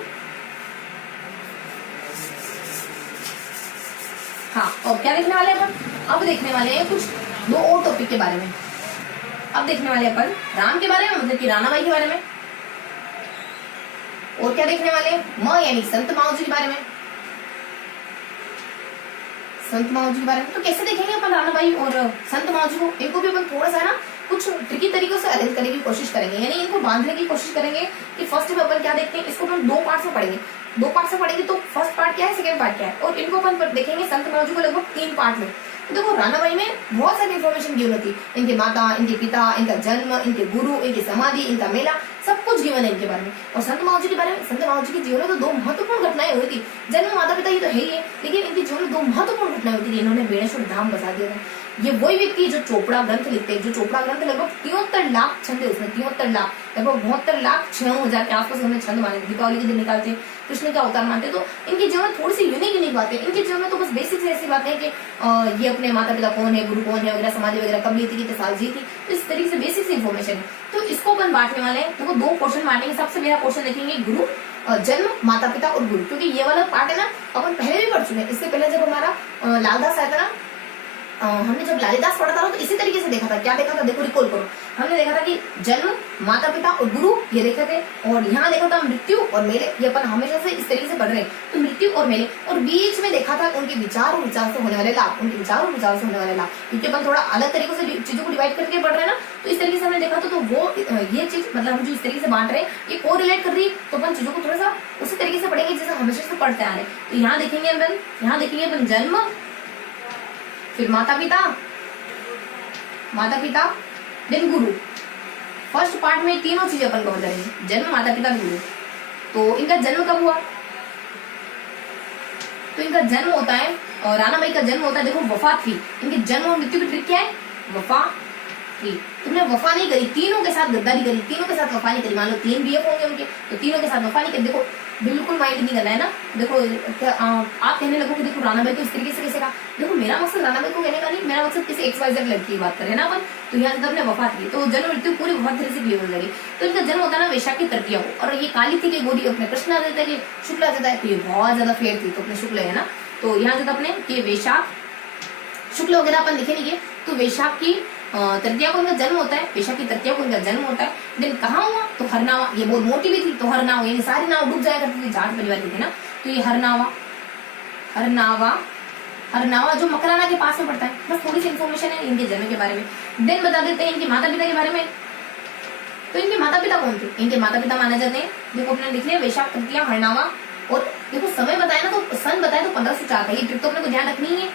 हाँ, और क्या देखने वाले अपन, अब देखने वाले हैं कुछ 2 और टॉपिक के बारे में। अब देखने वाले अपन राम के बारे में, मतलब कि रानाबाई के बारे में। और क्या देखने वाले हैं, म यानी संत माऊजी के बारे में, संत माऊजी के बारे में। तो कैसे देखेंगे अपन राणा बाई और संत माऊजी को, इनको भी अपन थोड़ा सा ना कुछ ट्रिकी तरीकों से अरेंज करने की कोशिश करेंगे, यानी इनको बांधने की कोशिश करेंगे कि फर्स्ट में अपन क्या देखते हैं, इसको अपन दो पार्ट में पढ़ेंगे, दो पार्ट से पढ़ेंगे तो फर्स्ट पार्ट क्या है, सेकंड पार्ट क्या है, और इनको अपन देखेंगे संत माऊजी को लगभग 3 पार्ट में। तो देखो राणा बाई में बहुत सारी इन्फॉर्मेशन गिवन होती है, इनके माता, इनके पिता, इनका जन्म, इनके गुरु, इनकी समाधि, इनका मेला, सब कुछ गिवन है इनके बारे में। और संत माऊजी के बारे में, संत माऊजी के जीवन में तो 2 महत्वपूर्ण घटनाएं हुई थी, जन्म, माता पिता ये तो है ही है, लेकिन इनके जीवन में 2 महत्वपूर्ण घटनाएं हुई थी, इन्होंने बेणेश्वर धाम बसा दिया था। ये वही व्यक्ति जो चोपड़ा ग्रंथ लिखते हैं, जो चोपड़ा ग्रंथ लगभग 73 लाख छंद है उसमें, 73 लाख, लगभग 72,06,000 के आसपास उन्होंने छंद माने, दीपावली के दिन निकालते, कृष्ण का अवतार मानते। तो इनके जीवन में थोड़ी सी यूनिक बातें, इनके जीवन में तो बस बेसिक से ऐसी बातें हैं कि ये अपने माता पिता कौन है, गुरु कौन है वगैरह, समाधि वगैरह कब ली थी, कितने साल जी थी, तो इस तरीके से बेसिक से इन्फॉर्मेशन है। तो इसको अपन बांटने वाले हैं, देखो 2 क्वेश्चन बांटेंगे। सबसे पहला क्वेश्चन देखेंगे गुरु, जन्म, माता पिता और गुरु, क्योंकि ये वाला पार्ट है ना अपन पहले भी पढ़ चुके हैं। इससे पहले जब हमारा लालदास आया था ना, हमने जब लालीदास पढ़ा था तो इसी तरीके से देखा था। क्या देखा था, देखो रिकॉल करो, हमने देखा था कि जन्म, माता पिता और गुरु ये देखे थे, और यहाँ देखा था मृत्यु और मेले, ये अपन हमेशा से इस तरीके से पढ़ रहे हैं। तो मृत्यु और मेले, और बीच में देखा था उनके विचार और विचार से होने वाले लाभ, उनके विचार और विचार से होने वाले लाभ, क्योंकि अपन थोड़ा अलग तरीकों से चीजों को डिवाइड करके पढ़ रहे हैं ना, तो इस तरीके से हमने देखा था। तो वो ये चीज मतलब हम जो इस तरीके से बांट रहे हैं, ये को रिलेट कर रही है, तो अपन चीजों को थोड़ा सा उसी तरीके से पढ़ेंगे जैसे हमेशा से पढ़ते आ रहे। तो यहाँ देखेंगे अपन, यहाँ देखेंगे अपन जन्म, फिर माता पिता, माता पिता, देन गुरु। फर्स्ट पार्ट में तीनों चीजें अपन कवर करेंगे, जन्म, माता पिता, गुरु। तो इनका जन्म कब हुआ, तो इनका जन्म होता है, और राणा बाई का जन्म होता है, देखो वफात थी, इनके जन्म और मृत्यु की ट्रिक क्या है, वफा थी। तुमने वफा नहीं करी, तीनों के साथ गद्दारी करी, तीनों के साथ वफा नहीं करी। मान लो 3 BF होंगे उनके, तो तीनों के साथ वफा नहीं करी। देखो बिल्कुल माइंड नहीं करना है ना। देखो आप कहने लगो कि देखो राणा बाई तो इस तरीके से कैसे कहा, देखो मेरा मकसद राणा बाई को कहने का नहीं, मेरा मकसद किसी XYZ लड़की की बात करें ना अपन। तो यहाँ जब ने वफात की, तो जन्म मृत्यु पूरी बहुत तरह से क्लियर हो जाएगी। तो इनका जन्म होता है ना वैशाख की तृतीया को, और ये काली थी कि गोरी, अपने कृष्ण आ जाता है कि शुक्ल आ जाता है, तो ये बहुत ज्यादा फेयर थी, तो अपने शुक्ल है ना। तो यहाँ जब अपने कि वैशाख शुक्ल वगैरह अपन लिखे नहीं, तो वैशाख की तृतीया को इनका जन्म होता है, वैशाख की तृतीया को इनका जन्म होता है। दिन कहाँ हुआ, तो हरनावा, ये बहुत मोटी भी थी, तो हरनावा, यानी सारी नाव डूब जाया करती थी, जाट परिवार की थी ना, तो ये हरनावा, हरनावा, हरनावा जो मकराना के पास में पड़ता है। बस थोड़ी सी इन्फॉर्मेशन है इनके जन्म के बारे में। देन बता देते हैं इनके माता पिता के बारे में। तो इनके माता पिता कौन थे, इनके माता पिता माने जाते हैं, देखो अपने लिख लिया वैशाख तृतीया हरनावा, और देखो समय बताया ना, तो सन बताया तो 1504 था। ये ट्रिक तो अपने को ध्यान रखनी है।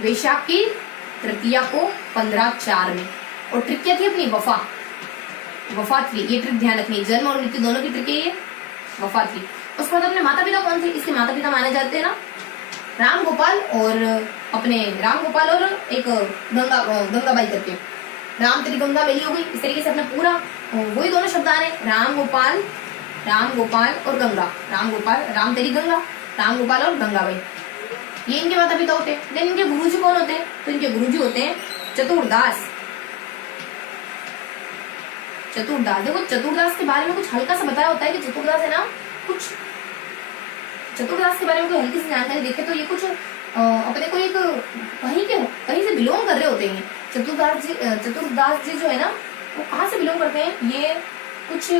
वैशाख की तृतीया को 1504 में, और ट्रिक क्या थी अपनी, वफा, वफा थी। ये ट्रिक ध्यान रखनी, जन्म और मृत्यु दोनों की ट्रिक है ये, वफा थी। उसके बाद अपने माता पिता कौन थे, इसके माता पिता माने जाते हैं ना राम गोपाल, और अपने राम गोपाल और एक गंगाबाई करके, राम तेरी गंगा मेली हो गई, इस तरीके से अपना पूरा वही दोनों शब्द आ रहे हैं, राम गोपाल और गंगा, राम गोपाल, राम तेरी गंगा, राम गोपाल और गंगाबाई, ये इनके माता पिता होते हैं। देन इनके गुरुजी कौन होते हैं, तो इनके गुरुजी होते हैं चतुर्दास। चतुर्दास, देखो चतुर्दास के बारे में कुछ हल्का सा बताया होता है कि चतुर्दास है ना, कुछ चतुर्दास के बारे में कोई हल्की सी जानकारी देखे तो ये कुछ अपने को एक कहीं से बिलोंग कर रहे होते हैं। चतुर्दास जी जो है ना, वो कहाँ से बिलोंग करते हैं, ये कुछ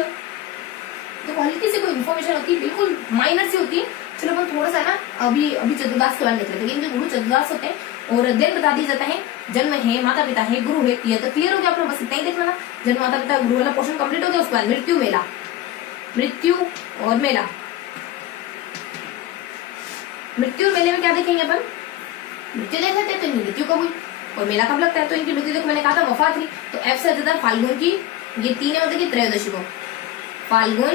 तो हल्की सी कोई इन्फॉर्मेशन होती है, बिल्कुल माइनर सी होती है। चलो अपन थोड़ा सा ना अभी चतुर्दास के बारे में देख लेते हैं। इनके गुरु चतुर्दास होते हैं, और देन बता दिया जाता है जन्म है, माता पिता है, गुरु है, ये तो क्लियर हो गया। अपना बस इतना ही देखना ना, जन्म माता पिता गुरु वाला पोर्शन कंप्लीट हो गया। उसके बाद मृत्यु मेला, मृत्यु और मेला, मृत्यु और मेले में क्या देखेंगे अपन, मृत्यु देख लेते हैं, तो इनकी मृत्यु कब हुई और मेला कब लगता है। तो इनकी मृत्यु देखो मैंने कहा था वफा थी, तो एफ से आता था फाल्गुन की, ये 3 है मतलब की त्रयोदशी को, फाल्गुन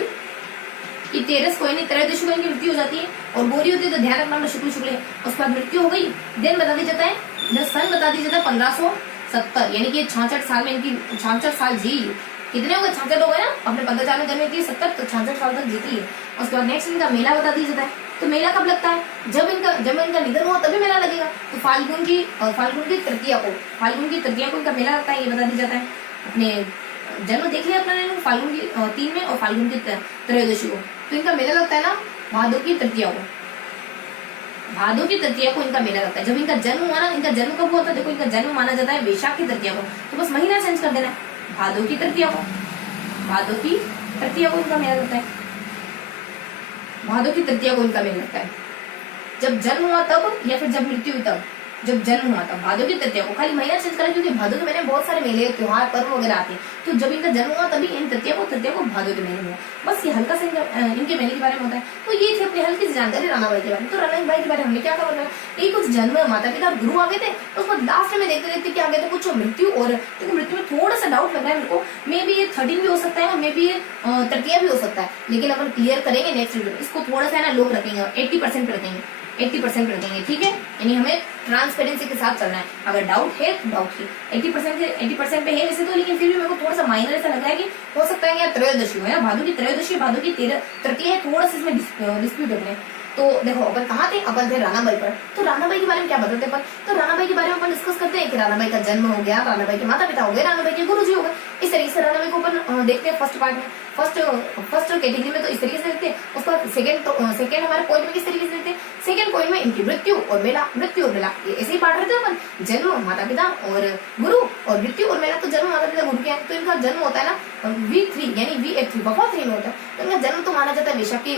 की 13 को यानी त्रयोदशी को इनकी मृत्यु हो जाती है। और गोरी होती है तो ध्यान रखना शुक्ल शुक्ल है। उसके बाद मृत्यु हो गई, दिन बता दिया जाता है, सन बता दिया जाता है 1570, यानी कि 66 साल में इनकी 66 साल जी, कितने हो गए 66 हो गए ना, अपने 1504 में जन्म थी 70, तो 66 साल तक जीती है। उसके बाद नेक्स्ट इनका मेला बता दिया जाता है, तो मेला कब लगता है, जब इनका निधन हुआ तभी मेला लगेगा। तो फाल्गुन की तृतीया को इनका मेला लगता है, ये बता दिया जाता है। अपने जन्म देख लिया अपना फाल्गुन की 3 में और फाल्गुन की त्रयोदशी को, तो इनका मेला लगता है ना भादो की तृतीया को, भादो की तृतीया को इनका मेला लगता है। जब इनका जन्म हुआ ना, इनका जन्म कब हुआ था, देखो इनका जन्म माना जाता है वैशाख की तृतीया को, तो बस महीना चेंज कर देना है, भादो की तृतीया को, भादों की तृतीया को इनका मेला लगता है, भादों की तृतीया को इनका मेला लगता है। जब जन्म हुआ तब या फिर जब मृत्यु हुई तब, जब जन्म हुआ था भादों की तृतीया को, खाली महीना चेंज करा क्योंकि भादों के महीने में बहुत सारे मेले त्योहार पर्व वगैरह आते हैं, तो जब इनका जन्म हुआ तभी इन तृतीया को भादों के महीने में हुआ। बस ये हल्का सा इनके मेले के बारे में होता है। तो ये थी अपनी हल्की सी जानकारी रानाबाई के बारे में। तो रानाबाई के बारे में हमने क्या कवर करा, ये कुछ जन्म माता पिता गुरु आ गए थे, उसको लास्ट में देखते देखते क्या आ गए थे कुछ मृत्यु, और क्योंकि मृत्यु में थोड़ा सा डाउट लग रहा है मेरे को, मे बी ये 13 भी हो सकता है, मे बी ये तृतीया भी हो सकता है, लेकिन अपन क्लियर करेंगे नेक्स्ट वीडियो। इसको थोड़ा सा ना लोग रखेंगे, 80% रखेंगे, 80% रखेंगे, ठीक है। यानी हमें ट्रांसपेरेंसी के साथ चलना है, अगर डाउट है तो डाउट ही 80% पे है वैसे तो, लेकिन फिर भी मेरे को थोड़ा सा माइनर ऐसा लग रहा है कि हो सकता है या त्रयोदशी हो, या भादों की त्रयोदशी, भादों की तृतीया है, थोड़ा सा इसमें डिस्प्यूट है। तो देखो अपन कहाँ थे, अपन थे रानाबाई पर। तो रानाबाई के बारे में क्या बताते अपन, तो रानाबाई के बारे में अपन डिस्कस करते हैं कि रानाबाई का जन्म हो गया, रानाबाई के माता पिता हो गए, रानाबाई के गुरुजी हो गए। इस तरीके से रानाबाई को अपन देखते हैं फर्स्ट पार्ट में, फर्स्ट कैटेगरी में तो इस तरीके से देखते हैं। उसके बाद सेकंड हमारे पॉइंट में किस तरीके से देखते हैं, सेकंड पॉइंट में इनकी मृत्यु और मेला, मृत्यु और मेला ऐसे ही बांट रहे थे अपन, जन्म माता पिता और गुरु, और मृत्यु और मेला। तो जन्म माता पिता गुरु क्या है, तो इनका जन्म होता है ना V3 यानी VF3 वफा 3 में होता है। तो इनका जन्म तो माना जाता है वैशाख की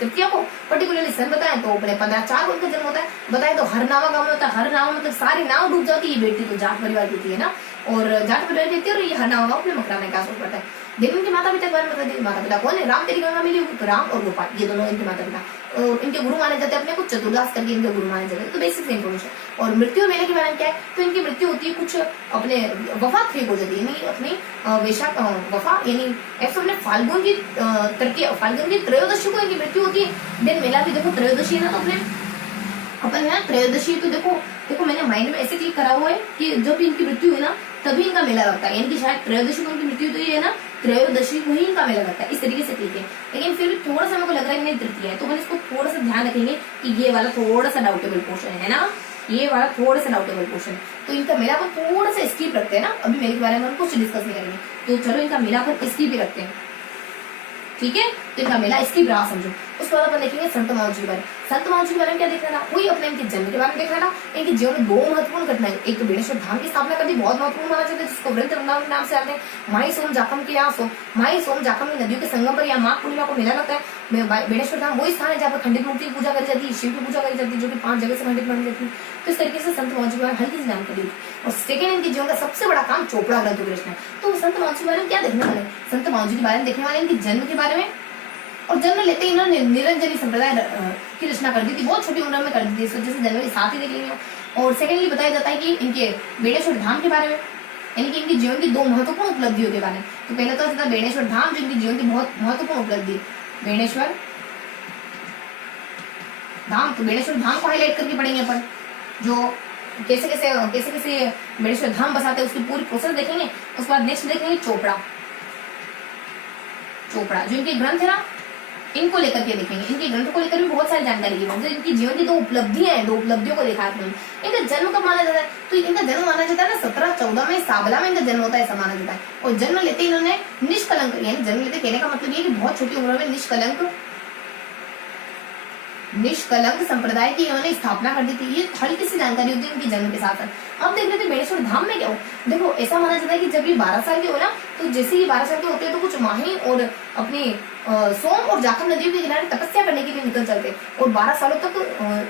तृतीया को, पर्टिकुलरली सन बताए तो अपने 15/4 को इनका जन्म होता है। बताए तो हरनावा गांव में होता है, हरनावा मतलब सारी नाव डूब जाती है, ये बेटी तो जाट परिवार की होती है ना, और जाट परिवार की होती है, और ये हरनावा गांव अपने मकरा में क्या सोच पड़ता है। देखो इनके माता पिता के बारे में बता दी, माता पिता कौन है, राम तेरी गंगा मिली, तो राम और गोपाल ये दोनों इनके माता पिता। और इनके गुरु माने जाते हैं अपने कुछ चतुर्दास करके इनके गुरु माने जाते हैं। तो बेसिक इन्फॉर्मेशन। और मृत्यु और मेले के बारे में क्या है, तो इनकी मृत्यु होती है कुछ अपने वफा 3 को जाती है, यानी अपनी वैशाख वफा यानी अपने फाल्गुन की तृतीया, फाल्गुन की त्रयोदशी को इनकी मृत्यु होती है। देन मेला भी देखो त्रयोदशी है ना, तो अपने अपन है त्रयोदशी, तो देखो मैंने माइंड में ऐसे क्लिक करा हुआ है कि जब इनकी मृत्यु हुई ना तभी इनका मेला लगता है, यानी कि शायद त्रयोदशी को इनकी मृत्यु हुई है ना, त्रयोदशी को ही इनका मेला लगता है, इस तरीके से ठीक है। लेकिन फिर भी थोड़ा सा मेरे को लग रहा है कि नहीं तृतीया है, तो अपन इसको थोड़ा सा ध्यान रखेंगे कि ये वाला थोड़ा सा डाउटेबल पोर्शन है ना, ये वाला थोड़ा सा डाउटेबल पोर्शन है। तो इनका मेला अपन थोड़ा सा स्किप रखते हैं ना, अभी मेले के बारे में हम कुछ डिस्कस नहीं करेंगे, तो चलो इनका मेला अपन स्किप ही रखते हैं, ठीक है। तो इनका मेला स्किप रहा समझो। उसके बाद अपन देखेंगे संत महाजी के बारे में। संत महाजी के बारे में क्या देखना था, वही अपने इनके जन्म के बारे में देखना था। इनके जीवन में 2 महत्वपूर्ण घटनाएं, एक तो बेणेश्वर धाम की स्थापना कर दी, बहुत महत्वपूर्ण माना जाता है, जिसको वृंद वृंदावन के नाम से आते हैं। माई सोम जाखम के यहाँ माई सोम जाखम की नदियों के संगम पर या माघ पूर्णिमा को मेला लगता है। बेणेश्वर धाम वही स्थान है जहाँ पर खंडित मूर्ति की पूजा करी जाती है, शिव की पूजा करी जाती है, जो कि 5 जगह से खंडित मानी जाती है। तो इस तरीके से संत महाजी के बारे में हल्की सी जानकारी हुई। और सेकेंड इनके जीवन का सबसे बड़ा काम चोपड़ा ग्रंथों की रचना है। तो संत महाजी के बारे में क्या देखने वाले, संत महाजी के बारे में देखने वाले इनके जन्म के बारे में, और जन्म लेते ही इन्होंने निरंजनी संप्रदाय की रचना कर दी थी, बहुत छोटी उम्र में कर दी थी, इस वजह से जन्म के साथ ही देख लेंगे। और सेकेंडली बताया जाता है कि इनके बेणेश्वर धाम के बारे में, यानी कि इनके जीवन की 2 महत्वपूर्ण उपलब्धियों के बारे में। तो पहले तो आता बेणेश्वर धाम, जो इनके जीवन की बहुत महत्वपूर्ण उपलब्धि, बेणेश्वर धाम। तो बेणेश्वर धाम को हाईलाइट करके पढ़ेंगे अपन, जो कैसे कैसे बेणेश्वर धाम बसाते हैं उसकी पूरी प्रोसेस देखेंगे। उसके बाद नेक्स्ट देखेंगे चोपड़ा, जो इनके ग्रंथ है ना इनको लेकर के देखेंगे। इनके ग्रंथ को लेकर भी बहुत सारी जानकारी की है। इनकी जीवन की 2 उपलब्धियां हैं, 2 उपलब्धियों को देखा है। इनका जन्म कब माना जाता है, तो इनका जन्म माना जाता है ना 1714 में साबला में इनका जन्म होता है, ऐसा माना जाता है। और जन्म लेते इन्होंने निष्कलंक, यानी जन्म लेते कहने का मतलब ये कि बहुत छोटी उम्र में निष्कलंक संप्रदाय की इन्होंने स्थापना कर दी थी। ये हल्की सी जानकारी होती है इनके जन्म के साथ। अब देख लेते बेणेश्वर धाम में क्या हो। देखो ऐसा माना जाता है कि जब ये 12 साल के हो ना, तो जैसे ही 12 साल के होते हैं तो कुछ माही और अपनी सोम और जाखम नदियों के किनारे तपस्या करने के लिए निकल चलते हैं, और 12 सालों तक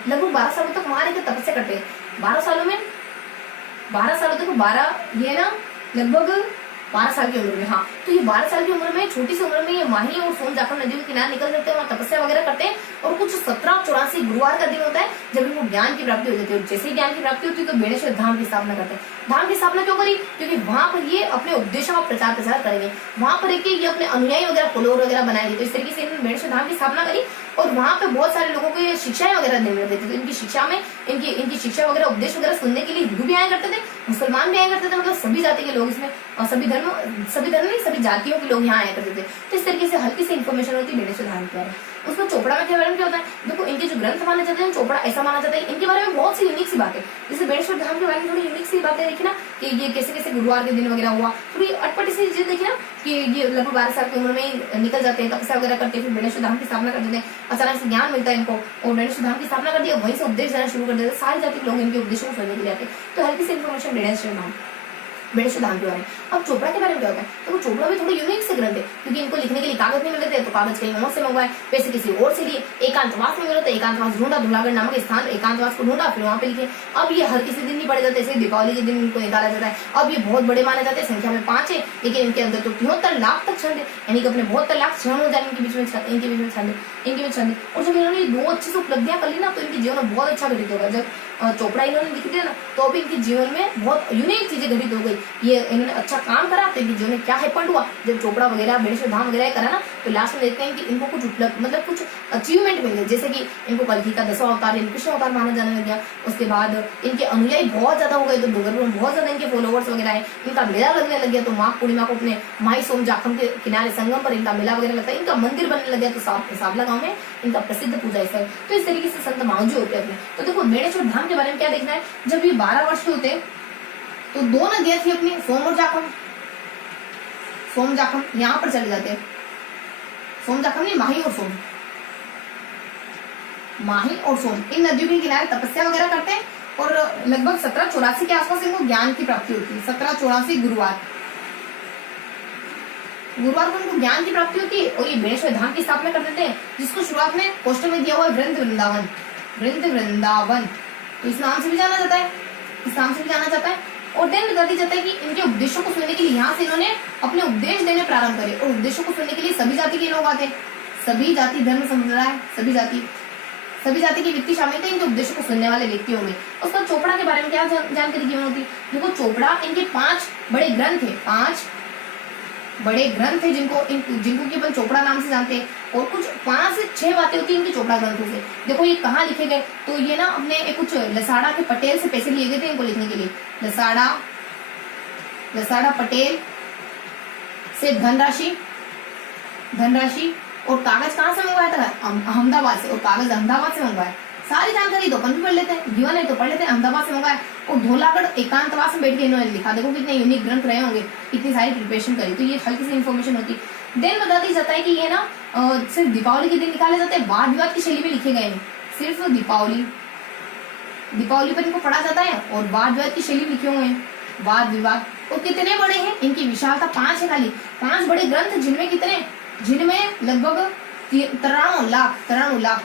लगभग 12 सालों तक वहां रहकर तपस्या करते हैं। 12 सालों तक 12 ये ना लगभग 12 साल की उम्र में, हाँ, तो ये 12 साल की उम्र में, छोटी सी उम्र में ये माही और सोम जाखम नदियों के किनारे निकल जाते हैं, वहाँ तपस्या वगैरह करते हैं। और कुछ 1784 गुरुवार का दिन होता है जब इनको ज्ञान की प्राप्ति हो जाती है। जैसे ही ज्ञान की प्राप्ति होती है तो बेणेश्वर धाम की स्थापना करते हैं। धाम की स्थापना क्यों करी, क्योंकि वहां पर ये अपने उपदेशों का प्रचार प्रसार करेंगे, वहां पर एक ये अपने अनुयायी वगैरह फॉलोअर वगैरह बनाएंगे। तो इस तरीके से इन्होंने बेणेश्वर धाम की स्थापना करी, और वहां पे बहुत सारे लोगों को ये शिक्षाएं वगैरह देने देते थे। इनकी शिक्षा में इनकी शिक्षा वगैरह उपदेश वगैरह सुनने के लिए हिंदू भी आया करते थे, मुसलमान भी आया करते थे, मतलब सभी जाति के लोग इसमें, सभी धर्म नहीं, सभी जातियों के लोग यहाँ आया करते थे। तो इस तरीके से हल्की सी इन्फॉर्मेशन होती है बेणेश्वर धाम के बारे में। उसमें चोपड़ा में क्या बारे में क्या होता है, देखो इनके जो ग्रंथ माने जाते हैं चोपड़ा ऐसा माना जाता है। इनके बारे में बहुत सी यूनिक सी बातें, जैसे बेणेश्वर धाम के बारे में थोड़ी यूनिक सी बातें देखी ना, कि ये कैसे गुरुवार के दिन वगैरह हुआ, थोड़ी अटपटी सी चीज देखी ना, कि ये लगभग 12 साल की उम्र में निकल जाते हैं, तपस्या वगैरह करते हैं, फिर बेणेश्वर धाम की स्थापना कर देते हैं, अचानक से ज्ञान मिलता है इनको, और बेणेश्वर धाम की स्थापना कर दिया, वहीं से उपदेश देना शुरू कर देते हैं, सारी जाति के लोग इनके उपदेशों को सुनने के लिए आते हैं। तो हल्की सी इन्फॉर्मेशन बेणेश्वर धाम के बारे में। अब चोपड़ा के बारे में क्या होता है, तो वो चोपड़ा भी थोड़े यूनिक से ग्रंथ है, क्योंकि इनको लिखने के लिए कागज नहीं मिले थे तो कागज कहीं और से मंगवाए, पैसे किसी और से लिए, एकांतवास नहीं मिला तो एकांतवास ढूंढा, धुलागढ़ नामक स्थान एकांतवास को ढूंढा, फिर वहां पे लिखे। अब ये हर किसी दिन नहीं पढ़े जाते, जैसे दीपावली के दिन इनको निकाला जाता है। अब ये बहुत बड़े माने जाते हैं, संख्या में 5 है, लेकिन इनके अंदर तो 73 लाख तक छंद है, यानी कि अपने 72 लाख 96,000 इनके बीच में छंद। और जब इन्होंने 2 अच्छी से उपलब्धियां कर ली ना, तो इनके जीवन में बहुत अच्छा घटित होगा। जब चोपड़ा इन्होंने लिख दिया ना, तो अभी इनके जीवन में बहुत यूनिक चीजें घटित हो गई। ये इन्होंने अच्छा काम करा तो इनके जीवन में क्या हैपन हुआ, जब चोपड़ा वगैरह बेणेश्वर धाम वगैरह करा ना, तो लास्ट में देखते हैं कि इनको कुछ उपलब्ध मतलब कुछ अचीवमेंट मिल गए, जैसे कि इनको कल्कि का 10वां अवतार कृष्ण अवतार माना जाने लग गया। उसके बाद इनके अनुयायी बहुत ज्यादा हो गए, तो डूंगरपुर में बहुत ज्यादा इनके फॉलोवर्स वगैरह है। इनका मेला लगने लग गया, तो माघ पूर्णिमा को अपने माही सोम जाखम के किनारे संगम पर इनका मेला वगैरह लगता है। इनका मंदिर बनने लग गया, तो साबला गांव में इनका प्रसिद्ध पूजा स्थल। तो इस तरीके से संत माऊजी होते हैं अपने। तो देखो बेणेश्वर धाम के बारे में क्या देखना है, जब ये 12 वर्ष के होते तो 2 नदियां थी अपनी, सोम और जाखम। सोम जाखम यहाँ पर चले जाते हैं, सोम जाखम नहीं, माही और सोम, माही और सोम इन नदियों के किनारे तपस्या वगैरह करते हैं। और लगभग 1784 के आसपास इनको ज्ञान की प्राप्ति होती है। 1784 गुरुवार को इनको ज्ञान की प्राप्ति होती है, और ये बेणेश्वर धाम की स्थापना कर देते हैं, जिसको शुरुआत में पोस्टर में दिया हुआ है वृंदावन, तो इस नाम से भी जाना जाता है, और देन बता दिया जाता है कि इनके उपदेशों को सुनने के लिए यहाँ से इन्होंने अपने उपदेश देने प्रारंभ करे। और उपदेशों को सुनने के लिए सभी जाति के लोग आते हैं, सभी जाति धर्म समुदाय, सभी जाति के व्यक्ति शामिल थे इनके उपदेशों को सुनने वाले व्यक्तियों में। उसका चोपड़ा के बारे में क्या जानकारी गिवन होती है, देखो चोपड़ा इनके 5 बड़े ग्रंथ है, 5 बड़े ग्रंथ है जिनको कि अपन चोपड़ा नाम से जानते हैं। और कुछ 5 से 6 बातें होती है इनके चोपड़ा ग्रंथों से। देखो ये कहाँ लिखे गए, तो ये ना अपने कुछ लसाड़ा के पटेल से पैसे लिए गए थे इनको लिखने के लिए। लसाड़ा पटेल से धनराशि और कागज कहाँ से मंगवाया था, अहमदाबाद से, और कागज अहमदाबाद से मंगवाया। सारी जानकारी तो अपन भी पढ़ लेते हैं, जीवन है तो पढ़ लेते हैं, अहमदाबाद से मंगवाया। और धोलागढ़ एकांतवास में बैठ के इन्होंने लिखा, देखो कितने यूनिक ग्रंथ रहे होंगे, इतनी सारी प्रिपरेशन करी, तो ये हल्की सी इन्फॉर्मेशन होती है। देन बता दी जाता है कि ये ना सिर्फ दीपावली के दिन निकाले जाते हैं, वाद विवाद की शैली में लिखे गए हैं, सिर्फ दीपावली पर इनको पढ़ा जाता है, और वाद विवाद की शैली में लिखे हुए हैं, वाद विवाद। और कितने बड़े हैं, इनकी विशालता 5 है, खाली 5 बड़े ग्रंथ, जिनमें लगभग 93 लाख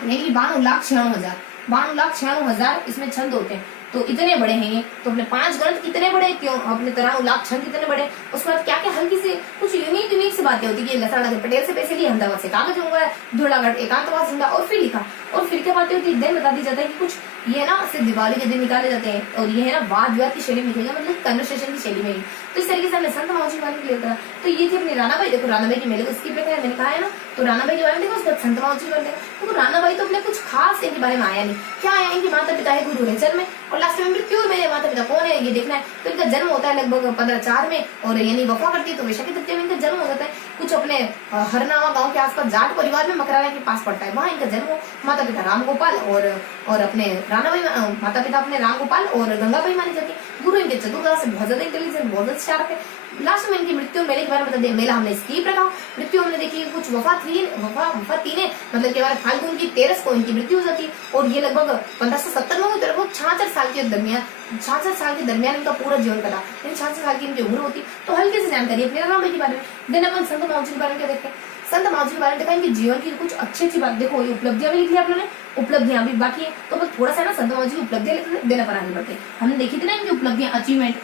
यानी कि 92,96,000 इसमें छंद होते हैं। तो इतने बड़े हैं ये, तो अपने 5 ग्रंथ कितने बड़े, क्यों अपने 93 लाख छंद कितने बड़े। उसके बाद क्या क्या हल्की से कुछ यूनिक से बातें होती है, लसाड़ा के पटेल से पैसे लिए, अहमदाबाद से कागज मंगवाया, धुलागढ़ एकांतवास ढूंढा, और फिर लिखा। और फिर क्या बातें होती है, देन बता दी जाता है कि कुछ ये ना सिर्फ दिवाली के दिन निकाले जाते हैं, और ये है ना वाद विवाद की शैली में लिखेगा, मतलब कन्वर्सेशन की शैली में ही। तो इस तरीके से हमने संत माऊजी के बारे में क्लियर करा। तो ये थी अपनी रानाबाई। देखो रानाबाई की मेले को स्किप है, मैंने कहा है ना, तो रानाबाई के बारे में देखो, उसके बाद संत माऊजी के बारे में देखो। तो रानाबाई तो अपने कुछ खास इनके बारे में आया नहीं, क्या आया, इनके माता पिता है गुरु है जन्म में, और लास्ट में मृत्यु है, मेरे माता पिता कौन है ये देखना है। तो इनका जन्म होता है लगभग 1504 में, और यानी वफा करती है तो वैशाखी तृतीया में इनका जन्म हो जाता है। कुछ अपने हरनावा गांव के आसपास जाट परिवार में मकराना के पास पड़ता है, वहां इनका जन्म हो। माता पिता राम गोपाल और अपने रानाबाई, माता पिता अपने राम गोपाल और गंगाबाई मानी जाती है। गुरु इनके चतुर्दास से बहुत ज्यादा इंटेलिजेंट, बहुत ज्यादा शार्प है। लास्ट में इनकी मृत्यु मेले के बारे में बता दिया, मेला हमने स्कीप रखा। मृत्यु हमने देखी कुछ वफा 3 है, मतलब के बारे फाल्गुन की 13 को इनकी मृत्यु हो जाती है, और ये लगभग 1570 में हुई, तो लगभग 66 साल के दरमियान इनका पूरा जीवन कटा, 66 साल की इनकी उम्र होती। तो हल्की से जानकारी अपने रानाबाई के बारे में। देन अपन संत माऊजी के बारे में क्या देखते हैं, संत माऊजी के बारे में देखा इनके जीवन की कुछ अच्छी बात। देखो ये उपलब्धियां भी लिखी है आपने, उपलब्धियां भी बाकी है, तो बस थोड़ा सा ना संत माऊजी की उपलब्धियां लिख देना पर आगे बढ़ते हैं। हमने देखी थी ना इनकी उपलब्धियां, अचीवमेंट,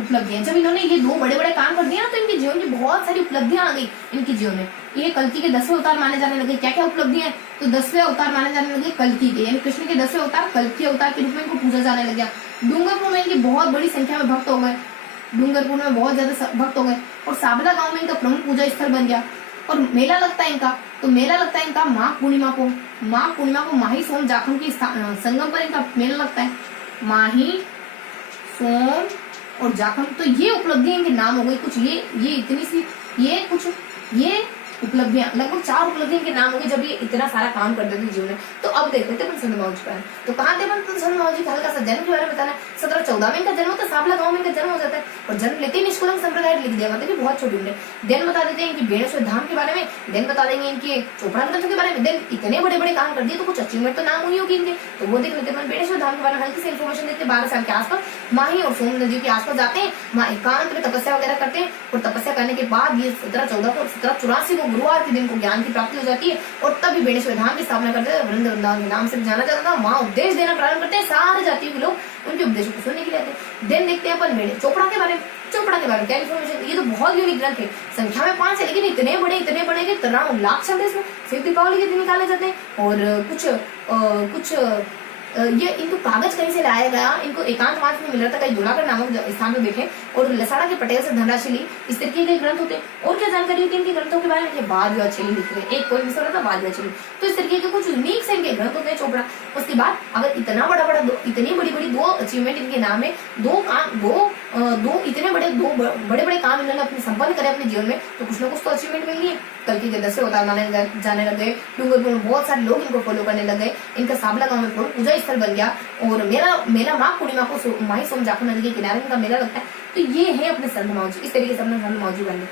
उपलब्धियां। जब इन्होंने ये 2 बड़े काम कर दिए ना, तो इनके जीवन की बहुत सारी उपलब्धियां आ गई इनके जीवन में। ये कल्कि के 10वें अवतार माने जाने लगे। क्या क्या उपलब्धियां हैं, तो 10वें अवतार माने जाने लगे कल्कि के, यानी कृष्ण के 10वें अवतार कल्कि अवतार के रूप में इनको पूजा जाने लग गया। डूंगरपुर में इनकी बहुत बड़ी संख्या में भक्त हो गए, डूंगरपुर में बहुत ज्यादा भक्त हो गए, और साबला गाँव में इनका प्रमुख पूजा स्थल बन गया। और मेला लगता है इनका, तो मेला लगता है इनका माघ पूर्णिमा को माही सोम जाखम की संगम पर इनका मेला लगता है, माही सोम और जाखम। तो ये उपलब्धि इनके नाम हो गई कुछ, ये इतनी सी, ये उपलब्धियां, लगभग 4 उपलब्धियों के नाम होंगे जब ये इतना सारा काम करते थे जीवन में। तो अब देखते थे संत माओ जी का। तो कहाँ थे संत माओ जी का? हल्का सा जन्म के बारे में बताना। 1714 में इनका जन्म होता है, साबला गांव में इनका जन्म हो जाता है और जन्म लेते ही निष्कलंक संप्रदाय लिख दिया, मतलब कि बहुत छोटी उम्र। देन बता देते हैं इनकी बेणेश्वर धाम के बारे में, देन बता देंगे इनके चोपड़ा ग्रंथ के बारे में। देन इतने बड़े बड़े काम कर दिए तो कुछ अचीवमेंट तो नाम हुई होगी इनके, तो वो देख लेते हैं। बेणेश्वर धाम के बारे में हल्की सी इन्फॉर्मेशन देते हैं। 12 साल के आसपास माही और सोम नदी के आसपास जाते हैं, वहाँ एकांत में तपस्या वगैरह करते हैं और तपस्या करने के बाद ये 1784 को गुरुवार के दिन को ज्ञान की प्राप्ति हो जाती है और तभी बेणेश्वर धाम की स्थापना करते हैं। वृंदावन के नाम से जाना जाता था। वहाँ उपदेश देना प्रारंभ करते हैं, सारे जातियों के लोग उनके उपदेशों को सुनने के लिए आते हैं। देन देखते हैं अपन बेणे चोपड़ा के बारे में। चोपड़ा के बारे में क्या इन्फॉर्मेशन, ये तो बहुत यूनिक ग्रंथ है, संख्या में 5 है लेकिन इतने बड़े कि 93 लाख शब्द इसमें सिर्फ दीपावली के दिन निकाले जाते हैं। और कुछ ये इनको कागज कहीं से लाया गया, इनको एकांतवास में मिल रहा था, कहीं धुलाकर नामक स्थान में बैठे और लसाड़ा के पटेल से धनराशि ली। इस तरीके के ग्रंथ होते हैं। और क्या जानकारी होती है इनके ग्रंथों के बारे में? बाद विवाचली लिख रहे, एक कोई मिस हो रहा था बाद विवाचली। तो इस तरीके के कुछ यूनिक से इनके ग्रंथ होते हैं चोपड़ा। उसके बाद अगर इतना बड़ा इतनी बड़ी 2 अचीवमेंट इनके नाम है, दो इतने बड़े काम इन्होंने अपने संपन्न करे अपने जीवन में, तो कुछ ना कुछ तो अचीवमेंट मिल गई। कल के 10 अवतार माने जाने लग गए, डूंगरपुर में बहुत सारे लोग इनको फॉलो करने लग गए, इनका साबला गांव में पूजा स्थल बन गया और मेला माघ पूर्णिमा को माही सोम जाखू नदी के किनारे इनका मेला लगता है। तो ये है अपने संत माओ जी। इस तरीके से अपने संत माओ जी बने।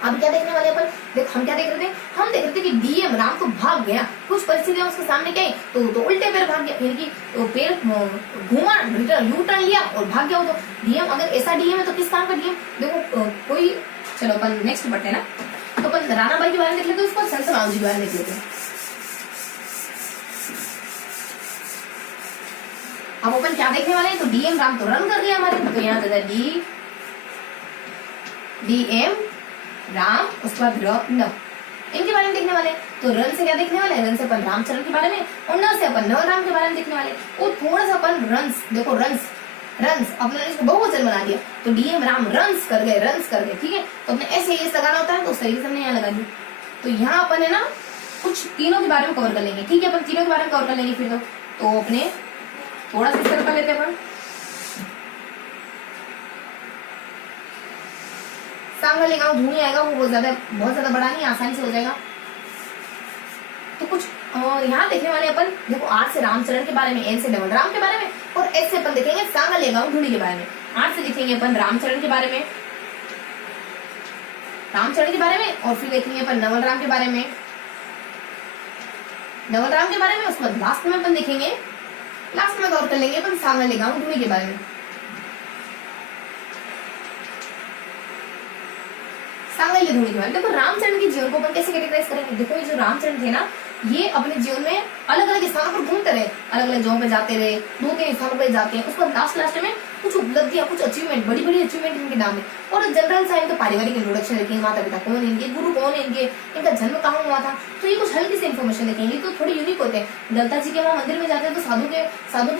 अब क्या देखने वाले अपन? देखो हम क्या देख रहे थे? हम देख रहे थे कि डीएम राम तो भाग गया, कुछ परिस्थितियां उसके सामने क्या तो उल्टे पैर भाग गया, यानी कि तो पैर घुमा यू टर्न लिया और भाग गया। वो तो डीएम, अगर ऐसा डीएम है तो किस काम का डीएम? देखो कोई, चलो अपन नेक्स्ट बढ़ते हैं ना। तो अपन राणाबाई के बारे में देख लेते हैं, उसको संत माओ जी के बारे में देख लेते हैं। अब अपन क्या देखने वाले हैं? तो डीएम राम तो रन कर दिया हमारे, तो यहाँ देता है डीएम राम, उसके बाद न, इनके बारे में देखने वाले। तो रन से क्या देखने वाले? रन से अपन रामचरण के बारे में और न से अपन नवलराम के बारे में देखने वाले। और थोड़ा सा अपन रंस, देखो रंस अपने इसको बहुवचन बना दिया, तो डीएम राम रंस कर गए, ठीक है। तो अपने ऐसे एस लगाना होता है तो उस तरीके से हमने यहाँ लगा दी। तो यहाँ अपन है ना कुछ तीनों के बारे में कवर कर लेंगे, ठीक है। अपन तीनों के बारे में कवर कर लेंगे फिर तो अपने थोड़ा सा इस तरह कर लेते हैं अपन। सांगले गांव धूनी आएगा, वो बहुत ज्यादा बड़ा नहीं, आसानी से हो जाएगा। तो कुछ यहाँ देखने वाले अपन, देखो आर से रामचरण के बारे में, एन से नवलराम के बारे में और एस से अपन देखेंगे सांगले गांव धूनी के बारे में। आर से देखेंगे अपन रामचरण के बारे में, और फिर देखेंगे अपन नवलराम के बारे में, उसके बाद लास्ट में अपन देखेंगे, लास्ट में गौर कर लेंगे अपन सांगले गांव धूनी के बारे में। सांगले धूनी के बारे में देखो रामचरण के जीवन को अपन कैसे कैटेगराइज करेंगे? देखो ये जो रामचरण थे ना, ये अपने जीवन में अलग अलग स्थानों पर घूमते रहे, अलग अलग जगहों पे जाते रहे, 2-3 स्थानों पर जाते हैं। उसके बाद लास्ट में कुछ उपलब्धियां, कुछ अचीवमेंट, बड़ी अचीवमेंट इनके नाम है। और जनरल सा इनका पारिवारिक इंट्रोडक्शन देखेंगे, माता पिता कौन है इनके, गुरु कौन है इनके, इनका जन्म कहाँ हुआ था। तो ये कुछ हल्की सी इन्फॉर्मेशन देखेंगे, तो थोड़ी यूनिक होते हैं। दत्ता जी के वहाँ मंदिर में जाते हैं तो साधु के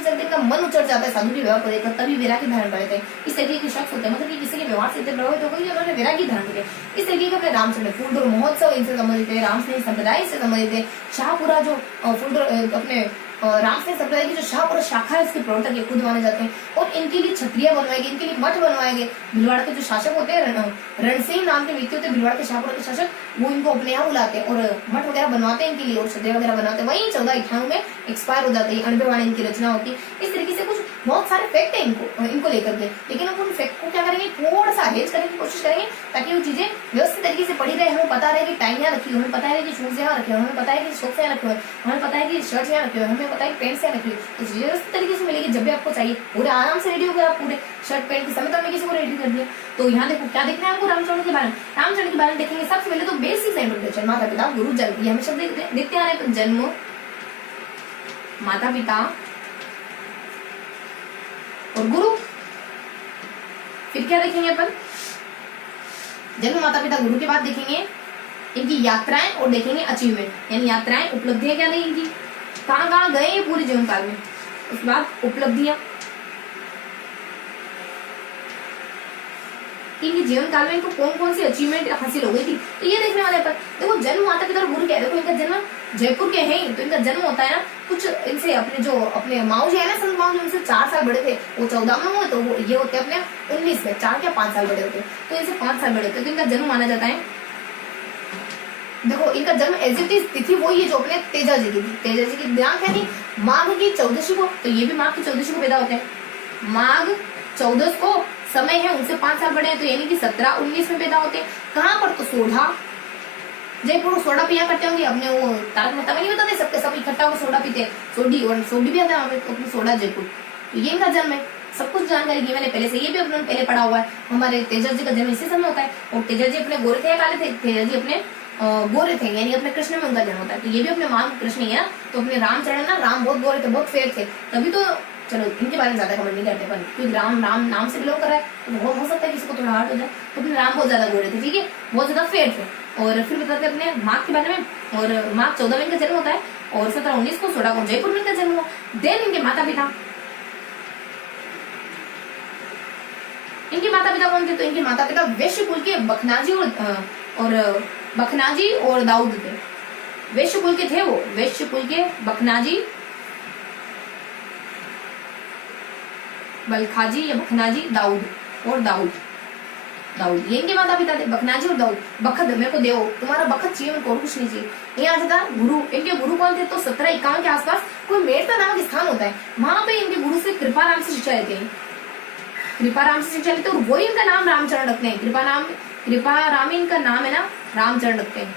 चलते इनका मन उचट जाता है, साधु के व्यवहार को देखकर, तभी वैरागी धारण करते हैं। इस तरीके के शख्स होते हैं, मतलब कि किसी के व्यवहार से इतने प्रभावित हो गए उन्होंने वैरागी धारण किया। इस तरीके के अपने रामचंद्र फूलडोर महोत्सव इनसे संबंधित है, रामस्नेही संप्रदाय से संबंधित है। शाहपुरा जो फूलडोर अपने रामस्नेही संप्रदाय की जो शाहपुरा शाखा है उसके प्रवर्तक ये खुद माने जाते हैं। और इनके लिए छत्रियां बनवाई गई, इनके लिए मठ बनवाए गए। भिलवाड़ा के जो शासक होते हैं, रणसिंह नाम के व्यक्ति होते हैं भिलवाड़ा के शाहपुरा के शासक, वो इनको अपने यहाँ बुलाते हैं और मठ वगैरह बनवाते हैं इनके लिए और छत्रियां वगैरह बनाते हैं। वही 1498 में एक्सपायर हो जाते हैं, 90 वाणी इनकी रचना होती है। इस तरीके से कुछ बहुत सारे फैक्ट है इनको लेकर के, लेकिन हम उन फैक्ट को क्या करेंगे, थोड़ा सा अरेंज करने की कोशिश करेंगे ताकि वो चीजें व्यवस्थित तरीके से पढ़ी रहे। हमें पता रहे कि टाइम यहाँ रखी, हमें पता है कि शूज यहाँ रखे, हमें पता है कि सॉक्स यहाँ रखे, हमें पता है कि शर्ट यहाँ रखे, हमें पता है कि पैंट यहाँ रखी। तो चीजें व्यवस्थित तरीके से मिलेगी जब भी आपको चाहिए। पूरे आराम से रेडी हो गए आप, पूरे शर्ट पैंट के समय हमने किसी को रेडी कर दिया। तो यहाँ देखो क्या देखना है आपको रामचरण के बारे में। रामचरण के बारे में देखेंगे सबसे पहले तो बेसिक इंट्रोडक्शन, माता पिता गुरु जन्म, ये हमेशा देखते आ रहे हैं। जन्म, माता पिता और गुरु। फिर क्या देखेंगे अपन, जन्म माता पिता गुरु के बाद देखेंगे इनकी यात्राएं और देखेंगे अचीवमेंट, यानी यात्राएं उपलब्धियां क्या नहीं इनकी, कहाँ गए ये पूरे जीवन काल में। उसके बाद उपलब्धियां, इनके जीवन काल में इनको कौन कौन सी अचीवमेंट हासिल हो गई थी, तो ये देखने वाले पर। देखो जन्म माता पिता और गुरु क्या है, देखो इनका जन्म जयपुर के हैं, तो इनका जन्म होता है ना कुछ इनसे अपने माऊ जी है ना, संत माऊ जी उनसे 4 साल बड़े थे, वो 14 में हुए, तो ये होते अपने 19 में, 4 या 5 साल बड़े होते, तो इनसे 5 साल बड़े होते, तो इनका जन्म माना जाता है देखो इनका जन्म एज इट इज तिथि वही है जो अपने तेजा जी की थी। तेजा जी की दिनांक है नहीं माघ की 14 को, तो ये भी माघ की 14 को पैदा होते हैं। माघ 14 को, समय है उनसे 5 साल बड़े हैं, तो यानी कि 17-19 में पैदा होते हैं। कहाँ पर? तो सोडा, जयपुर सोडा पिया करते होंगे अपने, वो तारक मेहता में नहीं बताते सबके सब इकट्ठा होकर सोडा पीते हैं, सोडी, और सोडी भी आता है वहाँ पे, तो अपने सोडा जयपुर, तो ये इनका जन्म है। सब कुछ जानकारी की मैंने पहले से, ये भी अपने पहले पढ़ा हुआ है। हमारे तेजा जी का जन्म इसी समय होता है, और तेजा जी अपने गोरे थे या काले थे? तेजा जी अपने गोरे थे, यानी अपने कृष्ण में उनका जन्म होता है, तो ये भी अपने मान कृष्ण ही है। तो अपने रामचरण ना, राम बहुत गोरे थे, बहुत फेयर थे, तभी तो चलो इनके बारे में ज्यादा कमेंट नहीं करते अपन, क्योंकि राम राम नाम से बिलोंग कर रहा है, तो हो सकता है किसी को थोड़ा हार्ड हो जाए। तो अपने राम बहुत ज्यादा गोरे थे, ठीक है, बहुत ज्यादा फेयर थे। और फिर बताते अपने माघ के बारे में, और माघ 14 में इनका जन्म होता है, और 17-19 को 16 को जयपुर में इनका जन्म हुआ। देन इनके माता पिता, इनके माता पिता कौन थे? तो इनके माता पिता वैश्य कुल के बखनाजी और बखनाजी और दाऊद थे। वैश्य कुल के थे वो, वैश्य कुल के बखनाजी, बलखाजी या बखनाजी, दाऊद और दाऊद, दाऊद, ये इनके माता पिता थे, बखनाजी और दाऊद। बखत मेरे को देव, तुम्हारा बखत चाहिए, मेरे को और कुछ नहीं चाहिए। यहाँ आता गुरु, इनके गुरु कौन थे? तो 1751 के आसपास कोई मेड़ता नामक स्थान होता है, वहां पे इनके गुरु से कृपाराम से शिक्षा लेते हैं। कृपाराम से शिक्षा लेते हैं, और वही इनका नाम रामचरण रखते हैं। कृपाराम इनका नाम है ना, रामचरण रखते हैं।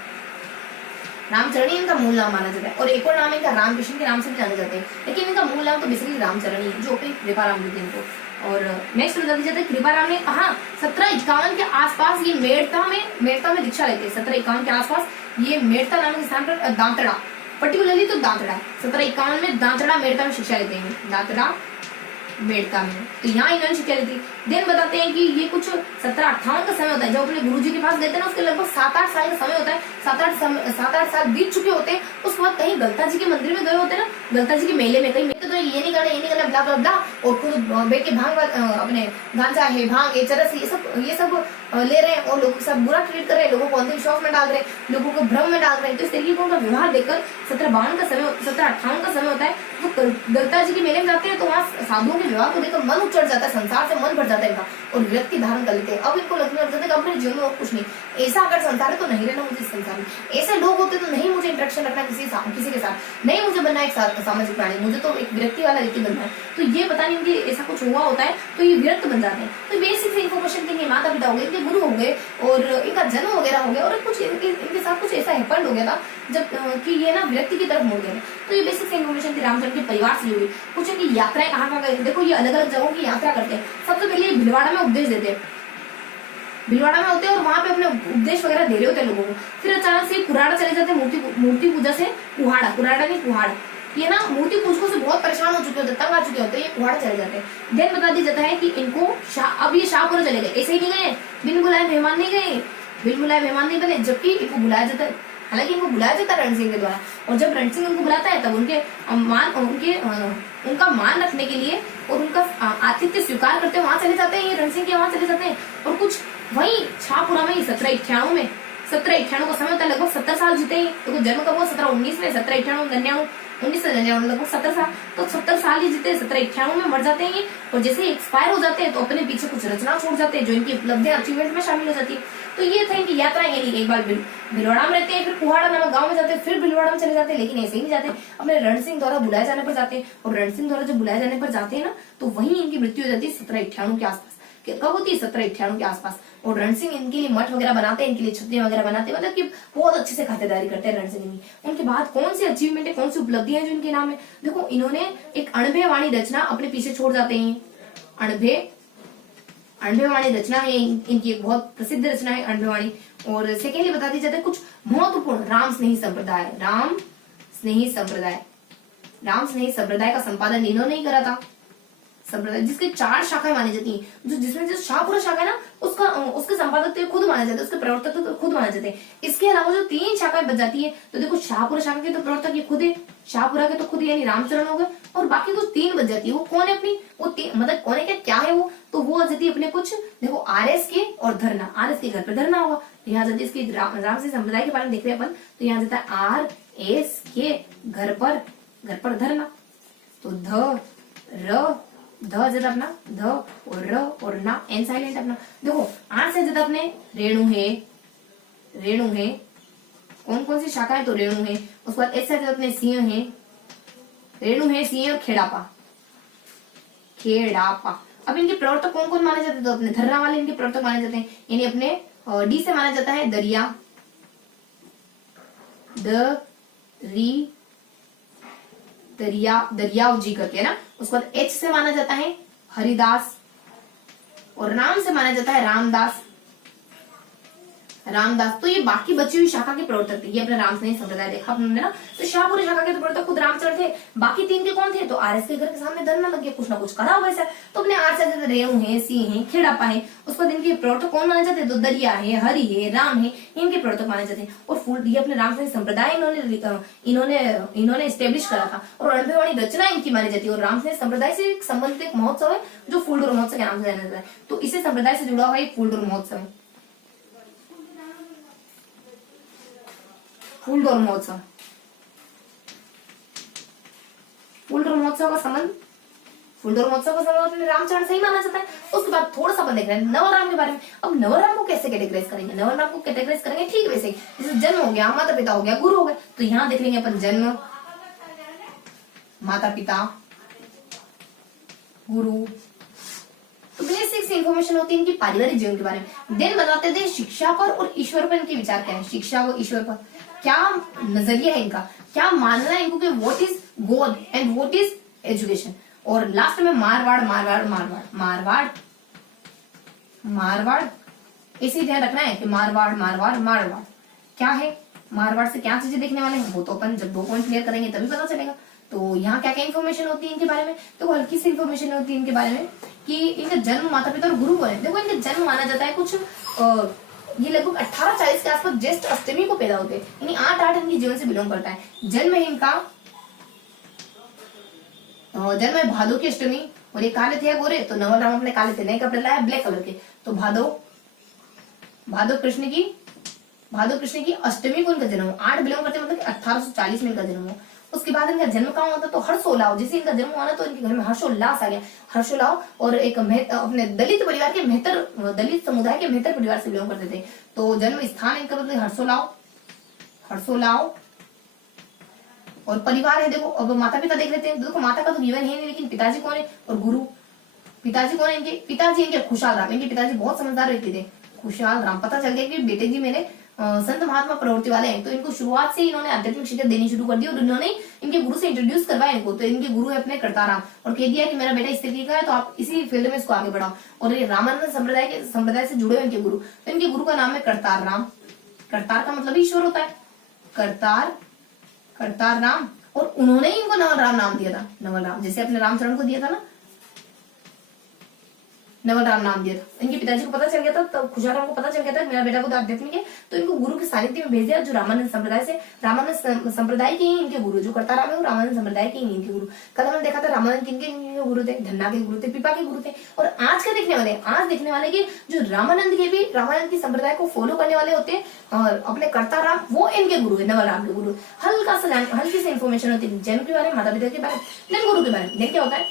रामचरण ही इनका मूल नाम माना जाता है, और एक और नाम इनका रामकृष्ण के नाम से भी जाने जाते हैं, लेकिन इनका मूल नाम तो बेसिकली रामचरण ही है, जो अपने कृपाराम देते हैं इनको। और नेक्स्ट बता दिया जाता है, कृपाराम ने कहा 1751 के आसपास ये मेड़ता में दीक्षा लेते हैं। 1751 के आसपास ये मेड़ता नामक स्थान पर, दांतड़ा पर्टिकुलरली तो दांतड़ा, 1751 में दांतड़ा मेड़ता में शिक्षा लेते हैं, दांतड़ा मेड़ता में, तो यहाँ इन्होंने शिक्षा ली थी। देन बताते हैं कि ये कुछ 1758 का समय होता है, जब अपने गुरुजी के पास गए थे ना, उसके लगभग 7-8 साल का समय होता है। 7-8 साल बीत चुके होते हैं। उसके बाद कहीं गलता जी के मंदिर में गए होते हैं ना, गलता जी के मेले में, कहीं तो ये नहीं करना ब्ला ब्ला ब्ला, और खुद बैठ के भांग अपने गांजा है, भांग है, चरस, ये सब ले रहे हैं, और लोग सब बुरा ट्रीट कर रहे हैं, लोगों को अंधविश्वास में डाल रहे हैं, लोगों को भ्रम में डाल रहे हैं। तो इस तरीके का उनका व्यवहार देखकर 1758 का समय, 1758 का समय होता है, वो गलता जी के मेले में जाते हैं, तो वहाँ साधुओं के व्यवहार को देखकर मन उचट जाता है, संसार से मन भर जाता है इनका, और विरक्ति धारण कर लेते हैं। अब इनको लगने लग जाता है कि अपने जीवन में और कुछ नहीं, ऐसा अगर संसार है तो नहीं रहना मुझे इस संसार में, ऐसे लोग होते तो नहीं मुझे इंटरेक्शन रखना किसी के साथ, नहीं मुझे बनना एक सामाजिक प्राणी, मुझे तो एक विरक्ति वाला व्यक्ति बनना है। तो ये पता नहीं इनके ऐसा कुछ हुआ होता है, तो ये विरक्त बन जाते हैं। तो बेसिक इन्फॉर्मेशन के माता पिता हो गए, इनके गुरु हो गए, और इनका जन्म वगैरह हो गया, और कुछ इनके साथ कुछ ऐसा हैपेंड हो गया था जब कि ये ना विरक्ति की तरफ मुड़ गए। तो ये बेसिक इन्फॉर्मेशन थी रामचरण के परिवार से जुड़ी। कुछ इनकी यात्राएं कहाँ गए, देखो ये अलग अलग जगहों की यात्रा करते हैं। सबसे पहले ये भीलवाड़ा में उपदेश देते हैं, भीलवाड़ा में होते हैं, और वहां पे अपने उपदेश वगैरह दे रहे होते हैं लोगों को। फिर अचानक से कुराड़ा चले जाते हैं, मूर्ति पूजा से कुहाड़ा, कुराड़ा नहीं कुहाड़ा, ये ना मूर्ति पूजकों से बहुत परेशान हो चुके होते, तंग आ चुके होते, ये कुहाड़ा चले जाते हैं। देन बता दिया जाता है कि इनको अब ये शाहपुरा चले गए, ऐसे ही नहीं गए, बिन बुलाए मेहमान नहीं गए, बिन बुलाए मेहमान नहीं बने, जबकि इनको बुलाया जाता है, हालांकि इनको बुलाया जाता है रण सिंह के द्वारा, और जब रण सिंह उनको बुलाता है तब उनका मान रखने के लिए और उनका आतिथ्य स्वीकार करते वहां चले जाते हैं, ये रण सिंह के वहां चले जाते हैं। और कुछ वही शाहपुरा में 1791 में, 1791 का समय होता है, लगभग 70 साल जीते हैं। तो जन्म कब हुआ? 1719 में, 1791 1999 लगभग 70 साल, तो 70 साल ही जीते, 1791 में मर जाते हैं ये। और जैसे एक्सपायर हो जाते हैं तो अपने पीछे कुछ रचना छोड़ जाते हैं जो इनकी उपलब्धियां अचीवमेंट में शामिल हो जाती है। तो ये था इनकी यात्रा, यानी एक बार भीलवाड़ा में रहते हैं, फिर कुहाड़ा नामक गांव में जाते हैं, फिर भीलवाड़ा में चले जाते हैं, लेकिन ऐसे ही नहीं जाते, अपने रण सिंह द्वारा बुलाए जाने पर जाते हैं। और रण सिंह द्वारा जब बुलाए जाने पर जाते हैं ना, तो वहीं इनकी मृत्यु हो जाती है 1798 के आसपास। कब होती है? 1798 के आसपास। और रण सिंह इनके लिए मठ वगैरह बनाते हैं, इनके लिए छत्रियां वगैरह बनाते हैं, मतलब कि बहुत अच्छे से खातिरदारी करते हैं रण सिंह। उनके बाद कौन सी अचीवमेंट है, कौन सी उपलब्धियां जो इनके नाम है, देखो इन्होंने एक अणभे वाणी रचना अपने पीछे छोड़ जाते हैं। अणभे वाणी रचना है इनकी, एक बहुत प्रसिद्ध रचना है अणभे वाणी। और सेकेंडली बता दिया जाता है कुछ महत्वपूर्ण राम स्नेही संप्रदाय का संपादन इन्होंने ही करा था। संप्रदाय जिसके 4 शाखाएं मानी जाती हैं, जिसमें जो शाहपुरा शाखा है ना, उसके संपादक तो खुद माने जाते हैं, उसके प्रवर्तक तो खुद माने जाते हैं। इसके अलावा जो 3 शाखाएं बच जाती है, तो देखो शाहपुरा शाखा के तो प्रवर्तक ये खुद है, शाहपुरा के तो खुद यानी रामचरण हो गए, और बाकी कुछ 3 बच जाती है। वो कौन है अपनी, वो मतलब कौन है, क्या है वो, तो वो आ जाती है अपने कुछ, देखो RS के और धरना, RS के घर पर धरना होगा, यहाँ जाती है इसकी राम से संप्रदाय के बारे में देख रहे हैं अपन, तो यहाँ जाता है RS के घर पर धरना। तो ध जब अपना ध और र और ना एन साइलेंट अपना। देखो आर से जब अपने रेणु है कौन कौन सी शाखा है, तो रेणु है। उसके बाद ऐसे अपने सिंह है, रेणु है, सिंह और खेड़ापा, खेड़ापा। अब इनके प्रवर्तक कौन कौन माने जाते हैं, तो अपने धर्रा वाले इनके प्रवर्तक माने जाते हैं, यानी अपने डी से माना जाता है दरिया, दरियाव जी करके है ना। उसके बाद एच से माना जाता है हरिदास, और राम से माना जाता है रामदास, रामदास। तो ये बाकी बची हुई शाखा के प्रवर्तक थे, ये अपने रामसनेही संप्रदाय देखा हमने ना। तो शाहपुरी शाखा के तो प्रवर्तक खुद रामचंद्र थे, बाकी 3 के कौन थे, तो आरएस के घर के सामने धरना लग गया, कुछ ना कुछ करा हुआ है। तो अपने आर से रेणु है, सिंह है, खेड़ापा है। उसके बाद इनके प्रवर्तक कौन माने जाते हैं, तो दरिया है, हरि है, राम है, इनके प्रवर्तक माने जाते हैं। और फूल ये अपने रामसनेही संप्रदाय इन्होंने स्टेब्लिश करा था, और अनुभवाणी रचना इनकी मानी जाती है। और रामसनेही संप्रदाय से संबंधित एक महोत्सव है जो फूलडोर महोत्सव के नाम से जाना जाता है। तो इसे संप्रदाय से जुड़ा हुआ एक फूलडोर महोत्सव है, फूलडोर महोत्सव। फूलडोर महोत्सव का संबंध अपने रामचरण से ही माना जाता है। उसके बाद थोड़ा सा अपन देख रहे हैं नवराम के बारे में। अब नवराम को कैसे कैटेगराइज करेंगे, नवराम को कैटेगराइज करेंगे ठीक वैसे ही, जैसे जन्म हो गया, माता पिता हो गया, गुरु हो गए। तो यहाँ देख लेंगे अपन जन्म, माता पिता, गुरु। तो बेसिक सी इंफॉर्मेशन होती है इनकी पारिवारिक जीवन के बारे में। देन बताते थे शिक्षा पर और ईश्वर पर इनके विचार क्या है, शिक्षा व ईश्वर पर क्या नजरिया है इनका, क्या मानना है इनको कि what is God and what is education. और लास्ट में मारवाड़ इसी ध्यान रखना है कि मारवाड़ क्या है, मारवाड़ से क्या चीजें देखने वाले हैं, वो तो अपन जब 2 पॉइंट क्लियर करेंगे तभी पता चलेगा। तो यहाँ क्या क्या इन्फॉर्मेशन होती है इनके बारे में, तो हल्की सी इन्फॉर्मेशन होती है इनके बारे में कि इनका जन्म, माता पिता और गुरु है। देखो इनका जन्म माना जाता है कुछ ये लगभग 1840 के आसपास ज्येष्ठ अष्टमी को पैदा होते हैं, यानी 8 इनकी जीवन से बिलोंग करता है। जन्म है इनका, जन्म है भादो की अष्टमी, और ये काले थे गोरे, तो नवल राम अपने काले थे, नए कपड़े लाए ब्लैक कलर के। तो भादो कृष्ण की अष्टमी को इनका जन्म हो, 8 बिलोंग करते मतलब 1840 में इनका जन्म हो। उसके बाद इनका जन्म कहाँ होता तो हर्षोल्लाह, जैसे इनका जन्म हुआ ना तो इनके घर में हर्षोल्लास आ गया, हर्षोल्लाह। और एक अपने दलित परिवार के दलित समुदाय के मेहतर परिवार से बिलोंग करते थे। तो जन्म स्थान इनका मतलब हर्षोल्लाह। और परिवार है, देखो अब माता पिता देख लेते हैं। देखो माता का तो जीवन है नहीं, लेकिन पिताजी कौन है और गुरु, पिताजी कौन है इनके, पिताजी इनके खुशहाल राम। इनके पिताजी बहुत समझदार व्यक्ति थे, खुशहाल राम। पता चल गया कि बेटे जी मेरे संत महात्मा प्रवृत्ति वाले हैं। तो इनको शुरुआत से इन्होंने आध्यात्मिक शिक्षा देनी शुरू कर दी, और इन्होंने इनके गुरु से इंट्रोड्यूस करवाया इनको। तो इनके गुरु है अपने करताराम, और कह दिया कि मेरा बेटा इस तरीके का है, तो आप इसी फील्ड में इसको आगे बढ़ाओ। और ये रामानंद संप्रदाय से जुड़े हुए इनके गुरु। तो इनके गुरु का नाम है करतार राम। करतार का मतलब ईश्वर होता है, करतार राम। और उन्होंने ही इनको नवल राम नाम दिया था, नवल राम, जैसे अपने रामचरण को दिया था ना, नवल राम नाम दिया था। इनके पिताजी को पता चल गया था, तब खुशहाल राम को पता चल गया था मेरा बेटा को तो आध्यात्मिक है, तो इनको गुरु के सानिध्य में भेज दिया, जो रामानंद संप्रदाय के ही इनके गुरु, जो करताराम है वो रामानंद संप्रदाय के ही इनके गुरु। कल हमने देखा था रामानंद किनके गुरु थे, धन्ना के गुरु थे, पिपा के गुरु थे। और आज क्या देखने वाले कि जो रामानंद की संप्रदाय को फॉलो करने वाले होते हैं, और अपने करताराम वो इनके गुरु है, नवल राम के गुरु। हल्की सी इन्फॉर्मेशन होती है जन्म के बारे में, माता पिता के बारे में, देन गुरु के बारे में। देख क्या होता है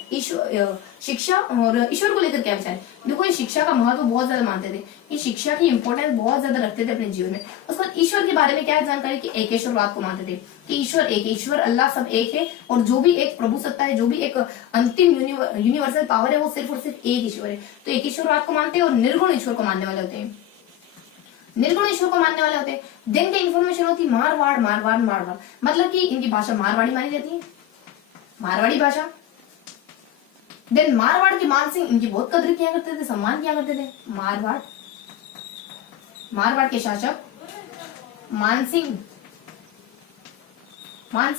शिक्षा और ईश्वर को लेकर क्या विचार है। देखो ये शिक्षा का महत्व बहुत ज्यादा मानते थे, ये शिक्षा की इंपॉर्टेंस बहुत ज्यादा रखते थे अपने जीवन में। उसके बाद ईश्वर के बारे में क्या जानकारी कि एकेश्वरवाद को मानते थे कि ईश्वर एक, ईश्वर अल्लाह सब एक है, और जो भी एक प्रभु सत्ता है, जो भी एक अंतिम यूनिवर्सल पावर है, वो सिर्फ और सिर्फ एक ईश्वर है। तो एकेश्वरवाद को मानते हैं, और निर्गुण ईश्वर को मानने वाले होते हैं, दिन की इन्फॉर्मेशन होती है मारवाड़, मतलब कि इनकी भाषा मारवाड़ी मानी जाती है, मारवाड़ी भाषा। देन मारवाड़ के मान सिंह इनकी बहुत कदर किया करते थे, सम्मान किया करते थे। मारवाड़ के शासक मान सिंह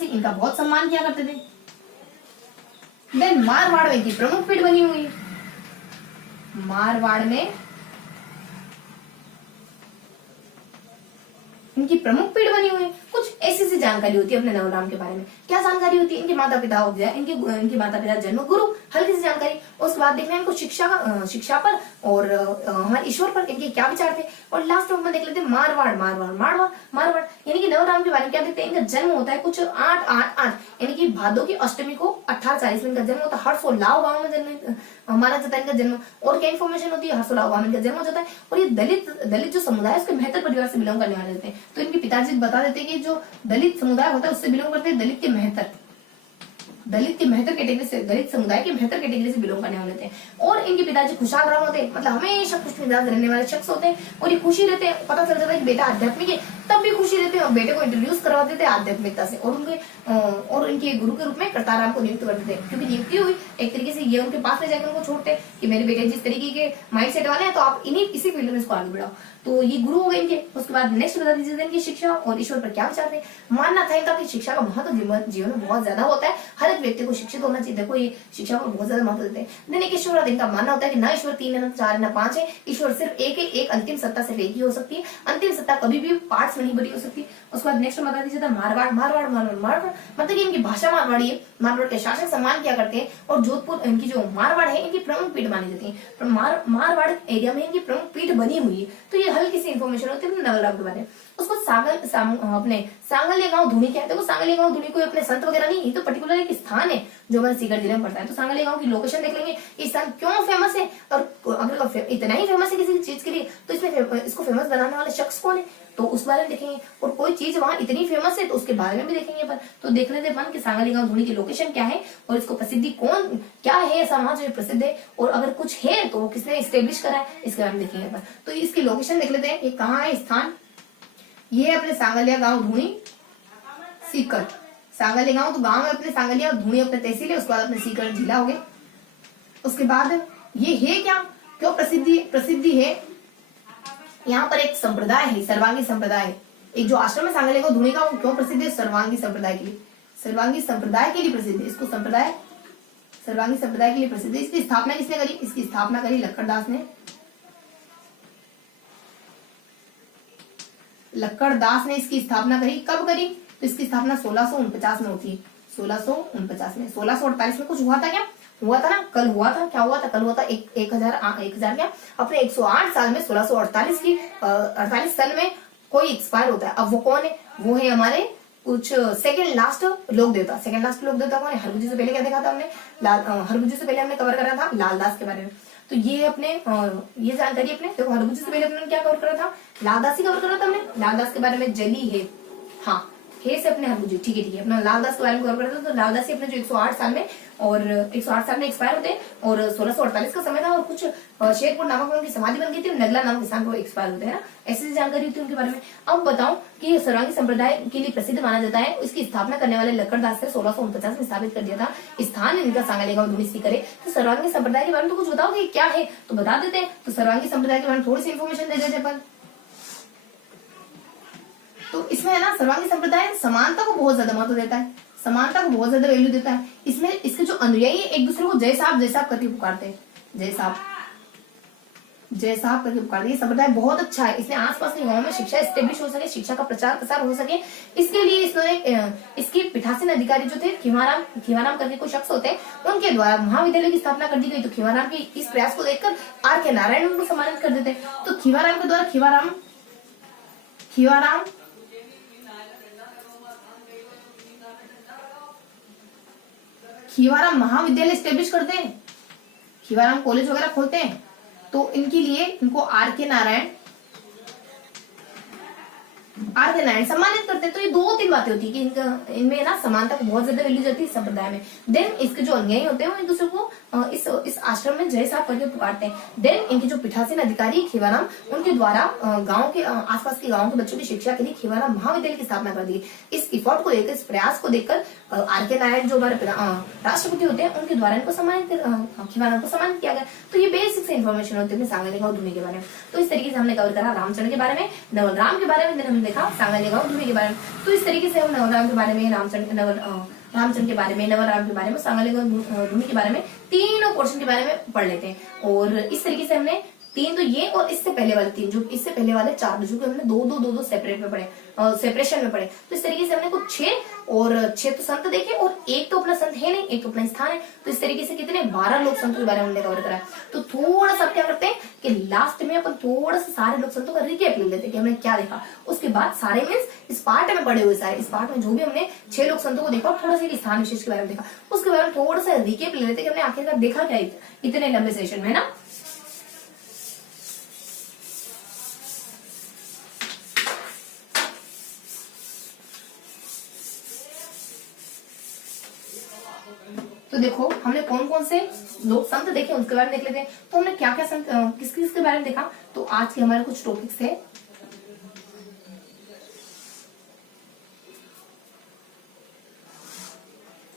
इनका बहुत सम्मान किया करते थे। देन मारवाड़ में इनकी प्रमुख पीठ बनी हुई, मारवाड़ में इनकी प्रमुख पीठ बनी हुई। कुछ ऐसी जानकारी होती है अपने नवराम के बारे में। क्या जानकारी होती है, इनके माता पिता हो गया, इनके माता पिता जन्म गुरु, हल्की सी जानकारी। उसके बाद देखना है इनको शिक्षा पर और हमारे ईश्वर पर इनके क्या विचार थे। और लास्ट में देख लेते हैं मारवाड़ यानी कि नवराम के बारे में क्या देखते हैं। इनका जन्म होता है कुछ 8 यानी कि भादो की अष्टमी को 1840 में इनका जन्म होता है। हर्षोल्लाह गाँव में जन्म माना जाता है इनका जन्म। और क्या इन्फॉर्मेशन होती है, हर्षोल्लाह गाँव में इनका जन्म हो जाता है। और ये दलित जो समुदाय है उसके मेहतर परिवार से बिलोंग करने वाले होते हैं। तो इनके पिताजी बता देते हैं कि जो दलित समुदाय होता है उससे बिलोंग करते हैं, दलित के मेहतर कैटेगरी से, दलित समुदाय के मेहतर कैटेगरी से बिलोंग करने वाले थे। और इनके पिताजी खुशाग्राम होते हैं, मतलब हमेशा खुश मिजाज रहने वाले शख्स होते हैं और ये खुशी रहते हैं। पता चल जाता है कि बेटा आध्यात्मिक है, तब भी खुशी रहते हैं और बेटे को इंट्रोड्यूस करवाते थे आध्यात्मिकता से और इनके गुरु के रूप में करताराम को नियुक्त करते थे, क्योंकि नियुक्ति हुई एक तरीके से ये उनके पास ले जाकर उनको छोड़ते कि मेरे बेटे जिस तरीके के माइंड सेट वाले हैं तो आप इसी फील्ड में इसको आगे बढ़ाओ। तो ये गुरु हो गए इनके। उसके बाद नेक्स्ट बता दीजिए इनकी शिक्षा और ईश्वर पर क्या विचार थे। मानना था इनका कि शिक्षा का महत्व जीवन में बहुत ज्यादा होता है, हर एक व्यक्ति को शिक्षित होना चाहिए। देखो ये शिक्षा को बहुत ज्यादा महत्व देते हैं। देन एक ईश्वर, इनका मानना होता है कि ना ईश्वर 3 है, ना 4 है, ना 5 है, ईश्वर सिर्फ एक है, एक अंतिम सत्ता सिर्फ एक ही हो सकती है। अंतिम सत्ता कभी भी पार्ट्स में नहीं बनी हो सकती। उसके बाद नेक्स्ट बता दीजिए मारवाड़ मतलब कि इनकी भाषा मारवाड़ी है। मारवाड़ के शासक सम्मान किया करते हैं और जोधपुर इनकी जो मारवाड़ है इनकी प्रमुख पीठ मानी जाती है। मारवाड़ एरिया में इनकी प्रमुख पीठ बनी हुई है। तो ये हल्की सी इन्फॉर्मेशन होती है नवलराम के बारे में। उसको अपने सांगलिया गांव धुनी क्या है। देखो सांगलिया गांव धुनी कोई अपने संत वगैरह नहीं, ये तो पर्टिकुलर एक स्थान है जो हमारे सीकर जिले में पड़ता है। तो सांगलिया गांव की लोकेशन देख लेंगे, ये स्थान क्यों फेमस है और अगर इतना ही फेमस है किसी चीज के लिए तो इसमें इसको फेमस बनाने वाले शख्स कौन है तो उस बारे में देखेंगे। और कोई चीज वहां इतनी फेमस है तो उसके बारे में भी देखेंगे अपन। तो देख लेते अपन कि सांगलिया गांव धुनी की लोकेशन क्या है और इसको प्रसिद्धि कौन क्या है ऐसा वहां जो प्रसिद्ध है, और अगर कुछ है तो किसने स्टेब्लिश करा है इसके बारे में देखेंगे अपन। तो इसकी लोकेशन देख लेते हैं, ये कहाँ है स्थान। ये अपने सांगलिया गांव धुनी सीकर। सांगलिया गांव तो गांव है अपने, सांगलिया धुनी अपने तहसील है, उसके बाद अपने सीकर जिला हो गए। उसके बाद ये है क्या, क्यों प्रसिद्धि है। यहाँ पर एक संप्रदाय है, सर्वांगी संप्रदाय है। एक जो आश्रम है सांगलिया गांव धुनी का वो क्यों प्रसिद्ध है, सर्वांगी संप्रदाय के लिए। सर्वांगी संप्रदाय के लिए प्रसिद्ध है। इसको सर्वांगी संप्रदाय के लिए प्रसिद्ध है। इसकी स्थापना किसने करी, इसकी स्थापना करी लक्कड़दास ने। लक्कड़दास ने इसकी स्थापना करी। कब करी, तो इसकी स्थापना 1649 में होती है। 1649 में, 1648 में कुछ हुआ था क्या, हुआ था ना, कल हुआ था। क्या हुआ था, कल हुआ था 1000 क्या अपने 108 साल में 1648 साल में कोई एक्सपायर होता है। अब वो कौन है, वो है हमारे कुछ सेकंड लास्ट लोक देवता कौन है। हरगुजी से पहले क्या देखा था हमने, हरगुजी से पहले हमने कवर करा था लालदास के बारे में। तो ये अपने ये जानकारी अपने देखो, हरगुजी से पहले अपने क्या कवर करा था, लालदास ही कवर करा था हमने। लालदास के बारे में जली है, हाँ हे से अपने हरगुजी, ठीक है अपना लालदास के बारे में कवर करते हैं। तो लालदास ही अपने जो 108 साल में और 108 साल में एक्सपायर होते हैं और 1648 का समय था और कुछ शेरपुर नामक उनकी समाधि बन गई थी, नगला नामक किसान को एक्सपायर होते हैं ना, ऐसी जानकारी होती है उनके बारे में। अब बताओ कि सर्वांगी संप्रदाय के लिए प्रसिद्ध माना जाता है। इसकी स्थापना करने वाले लक्कड़दास ने 1649 में स्थापित कर दिया था। स्थान इनका सांगलिया गांव धुनी करे। तो सर्वांगी संप्रदाय के बारे में तो कुछ बताओ कि क्या है, तो बता देते हैं। तो सर्वांगी संप्रदाय के बारे में थोड़ी सी इन्फॉर्मेशन दे देते अपन। तो इसमें है ना सर्वांगी संप्रदाय समानता को बहुत ज्यादा महत्व देता है, समानता को बहुत ज्यादा वैल्यू देता है। इसमें इसके जो अनुयायी एक दूसरे को जय साहब करके पुकारते हैं, जय साहब करके पुकारते हैं। संप्रदाय बहुत अच्छा है, इसमें आसपास के गांव में शिक्षा एस्टेब्लिश हो सके, शिक्षा का प्रचार प्रसार हो सके, इसके लिए इसने इसके पीठासीन अधिकारी जो थे खीवाराम करके कोई शख्स होते हैं, उनके द्वारा महाविद्यालय की स्थापना कर दी गई। तो खीवाराम के इस प्रयास को देखकर आर के नारायण उनको सम्मानित कर देते हैं। तो खीवाराम के द्वारा खीवाराम महाविद्यालय स्टेब्लिश करते हैं, खीवाराम कॉलेज वगैरह खोलते हैं। तो इनके लिए इनको आर के नारायण सम्मानित करते हैं। तो ये 2-3 बातें होती है कि इनमें ना समानता को बहुत ज्यादा वैल्यू जाती है संप्रदाय में। देन इसके जो अनुयायी होते हैं वो एक दूसरे को इस आश्रम में जय साहब करके पुकारते हैं। देन इनके जो पीठासीन अधिकारी खीवाराम, उनके द्वारा गांव के आसपास के गांव के बच्चों की शिक्षा के लिए खीवाराम महाविद्यालय की स्थापना कर दी। इस इफोर्ट को देखकर, इस प्रयास को देखकर आर के नारायण जो हमारे राष्ट्रपति होते हैं उनके द्वारा इनको खीवाराम को सम्मानित किया गया। तो ये बेसिक से इन्फॉर्मेशन होती है सांगलिया गांव धुनी के बारे में। तो इस तरीके से हमने कवर करा रामचंद्र के बारे में, नवलराम के बारे में, हमने देखा सांगलिया गांव धुनी के बारे में। तो इस तरीके से हम नवलराम के बारे में, रामचंद्र के बारे में, नवलराम के बारे में, सांगलिया गांव धुनी के बारे में, तीनों पोर्शन के बारे में पढ़ लेते हैं। और इस तरीके से हमने 3 तो ये और इससे पहले वाले 3 जो इससे पहले वाले 4 जो कि हमने 2-2 सेपरेट में पढ़े, सेपरेशन में पढ़े। तो इस तरीके से हमने कुछ 6 तो संत देखे और एक तो अपना संत है नहीं, एक तो अपना स्थान है। तो इस तरीके से कितने 12 लोक संतों के बारे में हमने कवर करा। तो थोड़ा सा क्या करते हैं कि लास्ट में अपन थोड़ा सा सारे लोक संतों का रिकैप ले लेते हैं कि हमने क्या देखा। उसके बाद सारे मीन्स इस पार्ट में पढ़े हुए सारे, इस पार्ट में जो भी हमने 6 लोक संतों को देखा, थोड़ा सा स्थान विशेष के बारे में देखा, उसके बारे में थोड़ा सा रिकैप ले लेते कि हमने आखिरकार देखा क्या इतने लंबे सेशन में ना। तो देखो हमने कौन कौन से लोग संत देखे उसके बारे में देख लेते हैं। तो हमने क्या क्या संत किस किस के बारे में देखा, तो आज के हमारे कुछ टॉपिक्स है।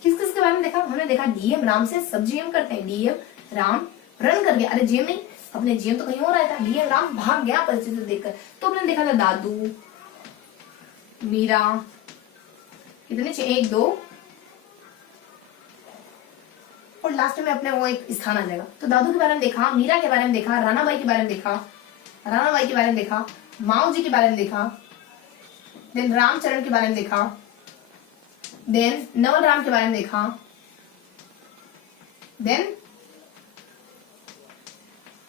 किस किस के बारे में देखा, हमने देखा डीएम राम से सब जीएम करते हैं। डीएम राम रन कर गया, अरे जीएम नहीं, अपने जीएम तो कहीं और आया था, डीएम राम भाग गया परिस्थिति देखकर। तो हमने देखा था दादू, मीरा, कितने 1 2 और लास्ट में अपने वो एक स्थान आ जाएगा। तो दादू के बारे में देखा, मीरा के बारे में देखा, रानाबाई के बारे में देखा, रानाबाई के बारे में देखा, माओ जी के बारे में देखा, देन रामचरण के बारे में देखा, देन नवल राम के बारे में देखा, देन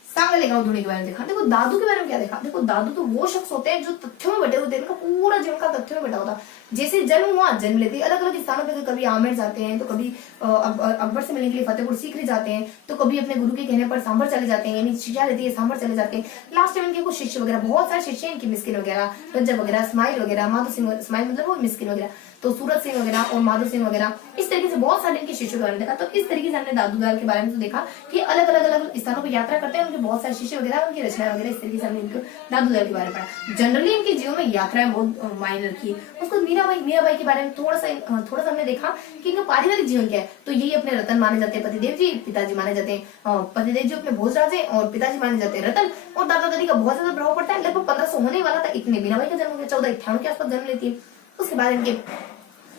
सांगले गांव धुनी के बारे में देखा। देखो दादू के बारे में क्या देखा, देखो दादू तो वो शख्स होते हैं जो तथ्यों में बैठे होते हैं, इनका पूरा जीवन का तथ्यों में बैठा होता है। जैसे जन्म हुआ जन्म लेते अलग अलग स्थानों पे, कभी आमेर जाते हैं, तो कभी अकबर से मिलने के लिए फतेहपुर सीकरी जाते हैं, तो कभी अपने गुरु के कहने पर सांभर चले जाते हैं, यानी शिक्षा लेती है सांभर चले जाते हैं। लास्ट में इनके कुछ शिष्य वगैरह, बहुत सारे शिष्य इनकी मिस्किन वगैरह, रज्जब वगैरह, स्माइल वगैरह, माधो सिंह, स्माइल मतलब वो मिस्किन वगैरह, तो सूरत सिंह वगैरह और माधो सिंह वगैरह, इस तरीके से बहुत सारे इनके शिष्यों के बारे में देखा। तो इस तरीके से हमने दादू दाल के बारे में तो देखा कि अलग अलग स्थानों पर यात्रा करते हैं, उनके बहुत सारे शिष्य वगैरह, उनकी रचना वगैरह, इस तरीके से हमने इनको दादू दाल के बारे में पढ़ा। जनरली इनके जीवन में यात्राएं बहुत मायने रखी। उसको मीराबाई के बारे में थोड़ा सा हमने देखा कि इनका पारिवारिक जीवन क्या है। तो यही अपने रतन माने जाते हैं, पतिदेव जी, पिताजी माने जाते हैं, पतिदेव जी अपने भोजराज हैं और पिताजी माने जाते हैं रतन, और दादा दादी का बहुत ज्यादा प्रभाव पड़ता है। लगभग 1500 होने वाला था, इतने मीराबाई का जन्म हो गया, 1458 के आसपास जन्म लेती है। उसके बाद इनके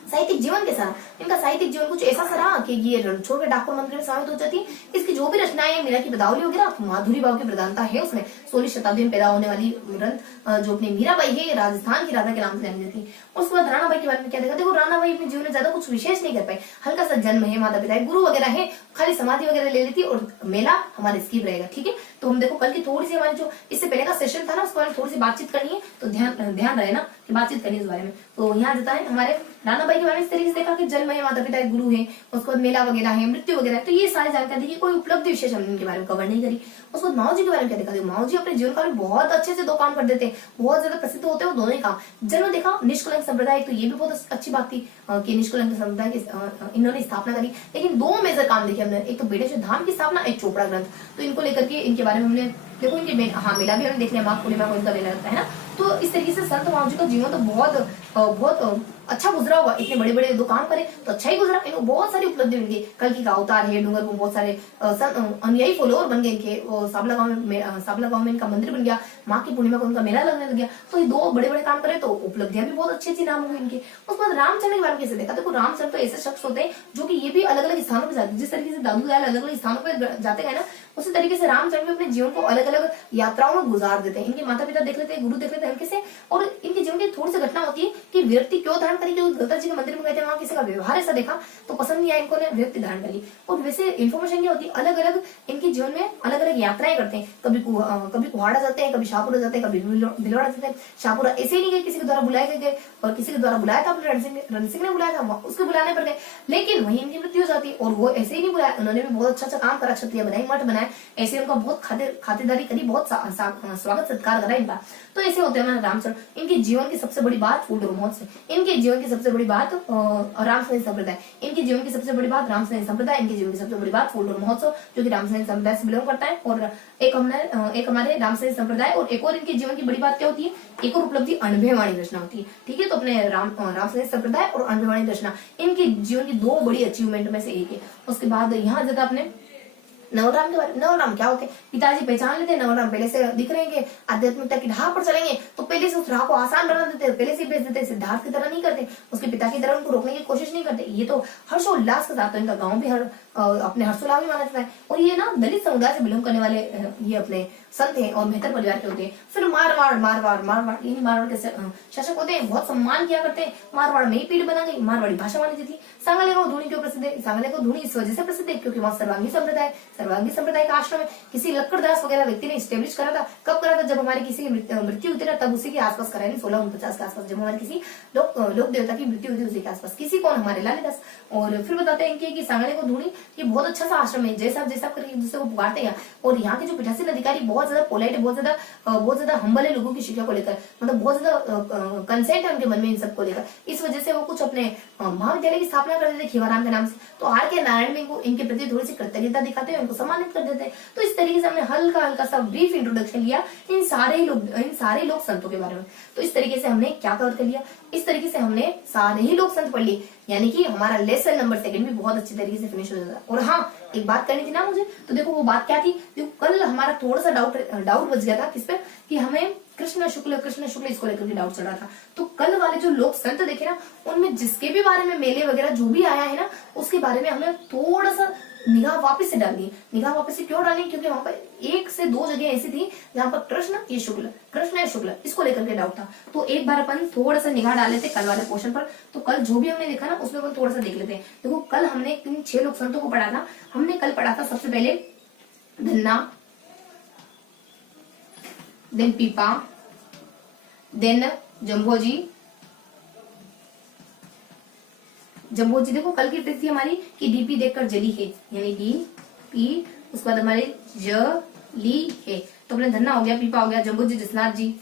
साहित्यिक जीवन के साथ इनका साहित्यिक जीवन कुछ ऐसा सा रहा कि ये रणछोड़ के डाकुर मंदिर में समाहित हो जाती। इसकी जो भी रचनाएं हैं, मीरा की पदावली वगैरह, माधुरी भाव की प्रधानता है उसमें। 16वीं शताब्दी में पैदा होने वाली ग्रंथ जो अपनी मीराबाई है, राजस्थान की राधा के नाम से जानी जाती है। उसके बाद रानाबाई के बारे में क्या देखा, देखो रानाबाई अपने जीवन में ज्यादा कुछ विशेष नहीं कर पाई, हल्का सा जन्म है, माता पिता है, गुरु वगैरह है, खाली समाधि वगैरह ले लेती और मेला हमारे स्कीप रहेगा। ठीक है, तो हम देखो कल की थोड़ी सी हमारी जो इससे पहले का सेशन था ना, उसके बारे में थोड़ी सी बातचीत करनी है, तो ध्यान रहे ना कि बातचीत करनी है इस बारे में। तो यहाँ जाता है हमारे रानाबाई के बारे में इस तरीके से देखा कि जन्म है, माता पिता है, गुरु है, उसके बाद मेला वगैरह है, मृत्यु वगैरह, तो ये सारी जानकारी थी। कोई उपलब्धि विशेष हमने इनके बारे में कवर नहीं करी। उसके बाद माओ जी के बारे में क्या देखा, माओ जी अपने जीवन काल में बहुत अच्छे से 2 काम कर देते हैं, बहुत ज्यादा प्रसिद्ध होते हैं वो दोनों ही काम। जन्म देखा निष्कलंक संप्रदाय, तो ये भी बहुत अच्छी बात थी कि निष्कलंक संप्रदाय की इन्होंने स्थापना करी। लेकिन 2 मेजर काम देखे हमने, एक तो बेटेश्वर धाम की स्थापना, एक चोपड़ा ग्रंथ। तो इनको लेकर के इनके बारे में हमने देखो, इनके मेला भी हमने देख लिया, माघ पूर्णिमा को इनका मेला लगता है ना। तो इस तरीके से संत माओ जी का जीवन तो बहुत अच्छा गुजरा हुआ। इतने बड़े बड़े 2 काम करे तो अच्छा ही गुजरा। इनको बहुत सारी उपलब्धि मिली, कल्कि का अवतार है, डूंगर में बहुत सारे अनुयायी फॉलोअर बन गए इनके, साबला गांव में इनका मंदिर बन गया, माँ की पूर्णिमा को उनका मेला लगने लग गया। तो ये 2 बड़े बड़े काम करे तो उपलब्धियां भी बहुत अच्छी नाम हुई इनके। उसके बाद रामचंद्र के बारे में कैसे देखा, देखो रामचंद्र तो ऐसे शख्स होते हैं जो कि ये भी अलग अलग स्थानों पर जाते हैं। जिस तरीके से दादू दयाल अलग अलग स्थानों पर जाते हैं ना, उसी तरीके से रामचंद्र भी अपने जीवन को अलग अलग यात्राओं में गुजार देते हैं। इनके माता पिता देख लेते हैं, गुरु देख लेते हैं हल्के से, और इनके जीवन की थोड़ी सी घटना होती है कि विरक्ति क्यों धारण करी, क्योंकि दत्ता जी के मंदिर में गए थे, वहां किसी का व्यवहार ऐसा देखा तो पसंद नहीं आया, इनको ने विरक्ति धारण करी। और वैसे इन्फॉर्मेशन क्या होती है, अलग अलग इनके जीवन में अलग अलग यात्राएं करते हैं। कभी कुहाड़ा जाते हैं, कभी शाहपुरा जाते हैं, कभी भिलवाड़ा जाते हैं। शाहपुरा ऐसे ही नहीं गए, किसी के द्वारा बुलाए गए, और किसी के द्वारा बुलाया था, अपने रण सिंह ने बुलाया था, उसके बुलाने पर गए, लेकिन वही इनकी मृत्यु हो जाती है। और वो ऐसे ही नहीं बुलाया, उन्होंने भी बहुत अच्छा काम करा, क्षत्रिय बनाई, मठ बनाए, ऐसे उनका बहुत खातिरदारी करी, बहुत स्वागत सत्कार करा इनका। तो ऐसे होते हैं रामचंद्र। इनके जीवन की सबसे बड़ी बात फूल और महोत्सव, इनके जीवन की सबसे बड़ी बात रामसनेही संप्रदाय, इनके जीवन की सबसे बड़ी बात रामसनेही संप्रदाय, इनके जीवन की सबसे बड़ी बात फूल और महोत्सव, जो कि रामसनेही संप्रदाय से बिलोंग करता है। और एक हमारे रामसनेही संप्रदाय, और एक और इनके जीवन की बड़ी बात क्या होती है, एक और उपलब्धि अनुभववाणी रचना होती है। ठीक है, तो अपने रामसनेही संप्रदाय और अनुभववाणी रचना इनके जीवन की 2 बड़ी अचीवमेंट में से एक है। उसके बाद यहाँ ज्यादा अपने नवराम के बारे में, नवराम क्या होते हैं, पिताजी पहचान लेते हैं, नवराम पहले से दिख रहे हैं, आध्यात्मिकता की राह पर चलेंगे तो पहले से उस राह को आसान बना देते हैं, पहले से भेज देते हैं, सिद्धार्थ की तरह नहीं करते, उसके पिता की तरह उनको रोकने की कोशिश नहीं करते। ये तो हर्षोल्लास के साथ, तो इनका गाँव भी अपने हर्षोल्लास भी माना जाता है। और ये ना दलित समुदाय से बिलोंग करने वाले ये अपने संत हैं और मेहतर परिवार के होते हैं। फिर मारवाड़ के शासक होते हैं, बहुत सम्मान किया करते हैं। मारवाड़ में ही पीढ़ बना गई, मारवाड़ी भाषा मानी जाती है। सांगले को धूनी क्यों प्रसिद्ध है, सांगले को धूनी इस वजह से प्रसिद्ध है क्योंकि वहाँ सर्वांगी संप्रदाय का आश्रम है। किसी लक्कड़दास वगैरह व्यक्ति ने स्टेब्लिश करा था। कब करा था, जब हमारी किसी की मृत्यु हुई थी ना, तब उसी के आसपास कराया, 1649 के आसपास, जब हमारे किसी लोक देवता की मृत्यु हुई थी उसी के आसपास। किसी कौन, हमारे लालीदास। और फिर बताते हैं कि सांगले को धूनी ये बहुत अच्छा सा आश्रम है, जैसा जैसा करके एक दूसरे को पुकारते हैं। और यहाँ के जो पीठासीन अधिकारी बहुत ज्यादा पोलाइट है, बहुत ज्यादा हम्बल है लोगों की शिक्षा को लेकर, मतलब बहुत ज्यादा कंसेंट है उनके मन में इन सबको लेकर। इस वजह से वो कुछ अपने महाविद्यालय की स्थापना कर देते खीवाराम के नाम से। तो आर के नारायण में इनके प्रति थोड़ी सी कृतज्ञता दिखाते हैं, उनको सम्मानित कर देते हैं। तो इस तरीके से हमने हल्का हल्का सा ब्रीफ इंट्रोडक्शन लिया इन सारे लोक संतों के बारे में। तो इस तरीके से हमने क्या कवर कर लिया, इस तरीके से हमने सारे ही लोक संत पढ़ लिए, यानी कि हमारा लेसन नंबर 2 भी बहुत अच्छी तरीके से फिनिश हो जाता है। और हाँ, एक बात करनी थी ना मुझे, तो देखो वो बात क्या थी, देखो कल हमारा थोड़ा सा डाउट बच गया था किस पे, कि हमें कृष्ण शुक्ल इसको लेकर के डाउट चल रहा था। तो कल वाले जो लोक संत देखे ना, उनमें जिसके भी बारे में मेले वगैरह जो भी आया है ना, उसके बारे में हमें थोड़ा सा निगाह वापस से डालनी है। निगाह वापस से क्यों डालनी, क्योंकि वहां पर 1 से 2 जगह ऐसी थी जहां पर कृष्ण या शुक्ल इसको लेकर के डाउट था। तो एक बार अपन थोड़ा सा निगाह डाल लेते कल वाले पोर्शन पर। तो कल जो भी हमने देखा ना, उसमें अपन थोड़ा सा देख लेते हैं। देखो कल हमने 6 लोक संतों को पढ़ा था। हमने कल पढ़ा था सबसे पहले धन्ना, देन पीपा, देन जम्भोजी। देखो कल की ट्रिक थी हमारी कि डीपी देखकर जली है, यानी डीपी, उसके बाद हमारे जली है। तो अपने धन्ना हो गया, पीपा हो गया, जम्भोजी जसनाथ जी,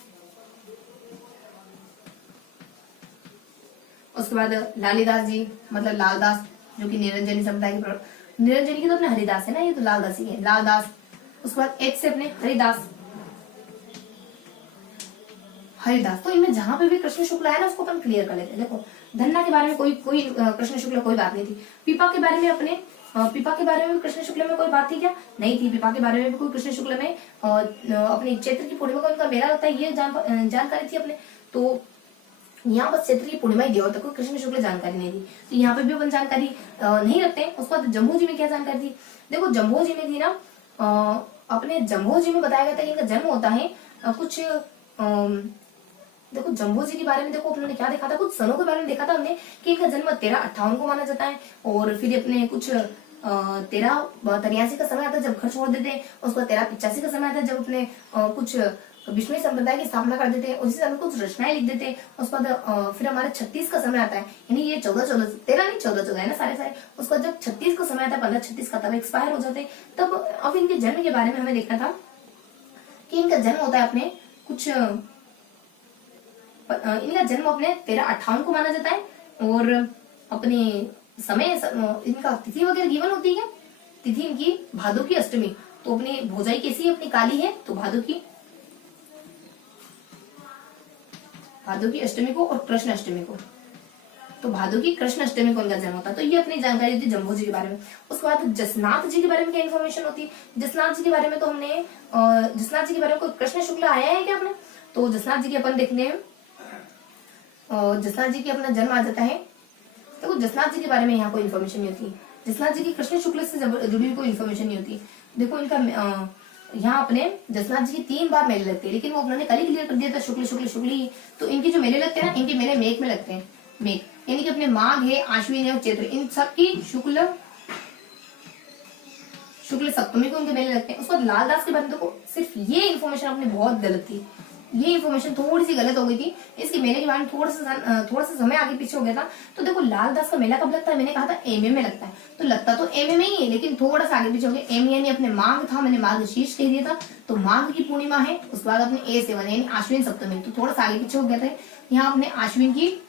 उसके बाद लालीदास जी, मतलब लालदास, जो कि निरंजनी समुदाय के, निरंजनी की तो अपने हरिदास है ना, ये तो लालदास ही है, लालदास। उसके बाद एच से अपने हरिदास। तो इनमें जहां पे भी कृष्ण शुक्ल है ना, उसको अपन क्लियर कर लेते हैं। देखो धन्ना के बारे में कोई कृष्ण शुक्ल कोई बात नहीं थी। पीपा के बारे में कृष्ण शुक्ल में कोई बात थी क्या? नहीं थी। पीपा के बारे में भी कोई कृष्ण शुक्ल में अपनी चैत्र की पूर्णिमा को उनका मेला लगता है, ये जानकारी थी अपने। तो यहाँ पर चैत्र की पूर्णिमा ही दिया होता, कोई कृष्ण शुक्ल जानकारी नहीं थी। तो यहाँ पे भी अपन जानकारी नहीं रखते हैं। उसके बाद जम्भोजी में क्या जानकारी थी? देखो जम्भोजी में थी ना, अपने जम्भोजी में बताया गया था कि इनका जन्म होता है कुछ देखो जम्भोजी के बारे में देखो अपने क्या देखा था, कुछ सनों के बारे में देखा था हमने कि इनका जन्म 1358 को माना जाता है। और फिर अपने कुछ 1383 का समय आता है जब घर छोड़ देते हैं। उसके बाद 1385 का समय आता है जब अपने कुछ विष्णु संप्रदाय की स्थापना कर देते हैं। उसी समय कुछ रचनाएं लिख देते हैं। उसके बाद फिर हमारे 36 का समय आता है, यानी ये 14 है ना सारे। उसके बाद जब 36 का समय आता है, 1536 का, तब एक्सपायर हो जाते हैं। तब अब इनके जन्म के बारे में हमें देखना था कि इनका जन्म होता है अपने कुछ इनका जन्म अपने 1358 को माना जाता है। और अपने समय इनका तिथि वगैरह गिवन होती है क्या? तिथि इनकी भादो की अष्टमी। तो अपनी भोजाई कैसी है? अपनी काली है, तो भादो की अष्टमी को और कृष्ण अष्टमी को, तो भादो की कृष्ण अष्टमी को इनका जन्म होता है। तो ये अपनी जानकारी थी जम्भोजी के बारे में। उसके बाद जसनाथ जी के बारे में क्या इन्फॉर्मेशन होती है? जसनाथ जी के बारे में तो हमने जसनाथ जी के बारे में कोई कृष्ण शुक्ल आया है क्या अपने? तो जसनाथ जी के अपन देखते हैं, जसनाथ जी की अपना जन्म आ जाता है। देखो जसनाथ जी के बारे में यहाँ कोई इन्फॉर्मेशन नहीं होती। जसनाथ जी की कृष्ण शुक्ल से जुड़ी हुई कोई इन्फॉर्मेशन नहीं होती। देखो इनका यहाँ अपने जसनाथ जी की 3 बार मेले लगते हैं, लेकिन वो उन्होंने कल ही क्लियर कर दिया था शुक्ल ही। तो इनके जो मेले लगते हैं ना, इनके मेले मेघ में लगते हैं। मेघ यानी कि अपने माघ है, आश्विन है और चैत्र, इन सबकी शुक्ल सप्तमी को इनके मेले लगते हैं। उसके बाद लालदास के बारे में देखो सिर्फ ये इन्फॉर्मेशन अपने बहुत गलत थी। ये इन्फॉर्मेशन थोड़ी सी गलत हो गई थी। इसके मेले के बारे में थोड़ा सा समय आगे पीछे हो गया था। तो देखो लालदास का मेला कब लगता है? मैंने कहा था एमए में लगता है। तो लगता तो एमए में ही है, लेकिन थोड़ा सा आगे पीछे हो गया। एम यानी अपने माघ था, मैंने मार्गशीर्ष कह दिया था, तो माघ की पूर्णिमा है। उसके बाद अपने A7 यानी आश्विन सप्तमी, तो थोड़ा सा आगे पीछे हो गया था। यहाँ अपने आश्विन की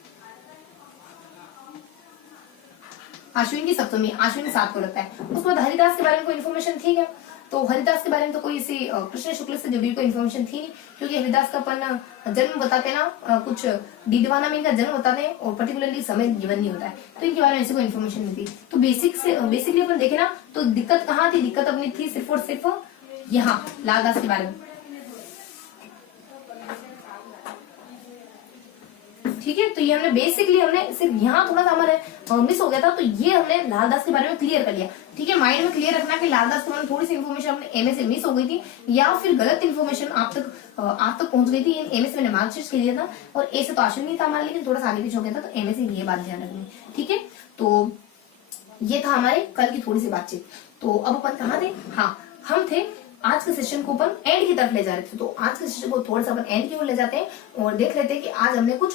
सप्तमी, आश्विन 7 को लगता है। उसके बाद हरिदास के बारे में कोई इन्फॉर्मेशन थी क्या? तो हरिदास के बारे में तो कोई इसी कृष्ण शुक्ल से जुड़ी कोई इन्फॉर्मेशन थी नहीं, क्योंकि हरिदास का अपन जन्म बताते ना, कुछ डीडवाना में इनका जन्म बताते हैं और पर्टिकुलरली समय गिवन नहीं होता है। तो इनके बारे में ऐसी कोई इन्फॉर्मेशन नहीं थी। तो बेसिकली अपन देखे ना, तो दिक्कत कहाँ थी? दिक्कत अपनी थी सिर्फ और सिर्फ यहाँ लालदास के बारे में। ठीक है, तो ये हमने बेसिकली सिर्फ यहाँ थोड़ा सा हमारे मिस हो गया था। तो ये हमने लालदास के बारे में क्लियर कर लिया। ठीक है, माइंड में क्लियर रखना कि लालदास के बारे में थोड़ी सी इन्फॉर्मेशन अपने एमए से मिस हो गई थी, या फिर गलत इन्फॉर्मेशन आप तक पहुंच गई थी। एमए से मैंने मार्कशीट के दिया था और ए से तो आश्विन नहीं था हमारा, लेकिन थोड़ा सा आगे पीछे हो गया था। तो एमए से ये बात ध्यान रखनी। ठीक है, तो ये था हमारे कल की थोड़ी सी बातचीत। तो अब अपन कहाँ थे? हाँ, हम थे आज के सेशन को अपन एंड की तरफ ले जा रहे थे। तो आज के सेशन को थोड़ा सा अपन एंड की ओर ले जाते हैं और देख लेते हैं कि आज हमने कुछ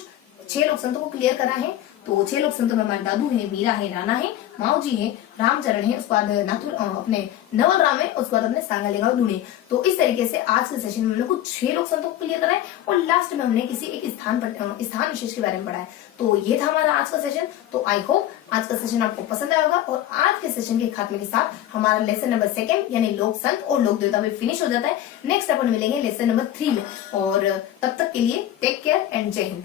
6 लोक संतों को क्लियर करा है। तो 6 लोक संतों में हमारे दादू है, मीरा है, राणा है, माओ जी है, रामचरण है, उसके बाद नाथुर अपने नवल राम है, उसके बाद अपने सांगालेगा धुने। तो इस तरीके से आज के सेशन में हमने कुछ 6 लोक संतों को क्लियर करा है और लास्ट में हमने किसी एक स्थान विशेष के बारे में पढ़ा है। तो ये था हमारा आज का सेशन। तो आई होप आज का सेशन आपको पसंद आया होगा और आज के सेशन के खात्मे के साथ हमारा लेसन नंबर 2 यानी लोक संत और लोक देवता भी फिनिश हो जाता है। नेक्स्ट अपन मिलेंगे लेसन नंबर 3 में और तब तक के लिए टेक केयर एंड जय हिंद।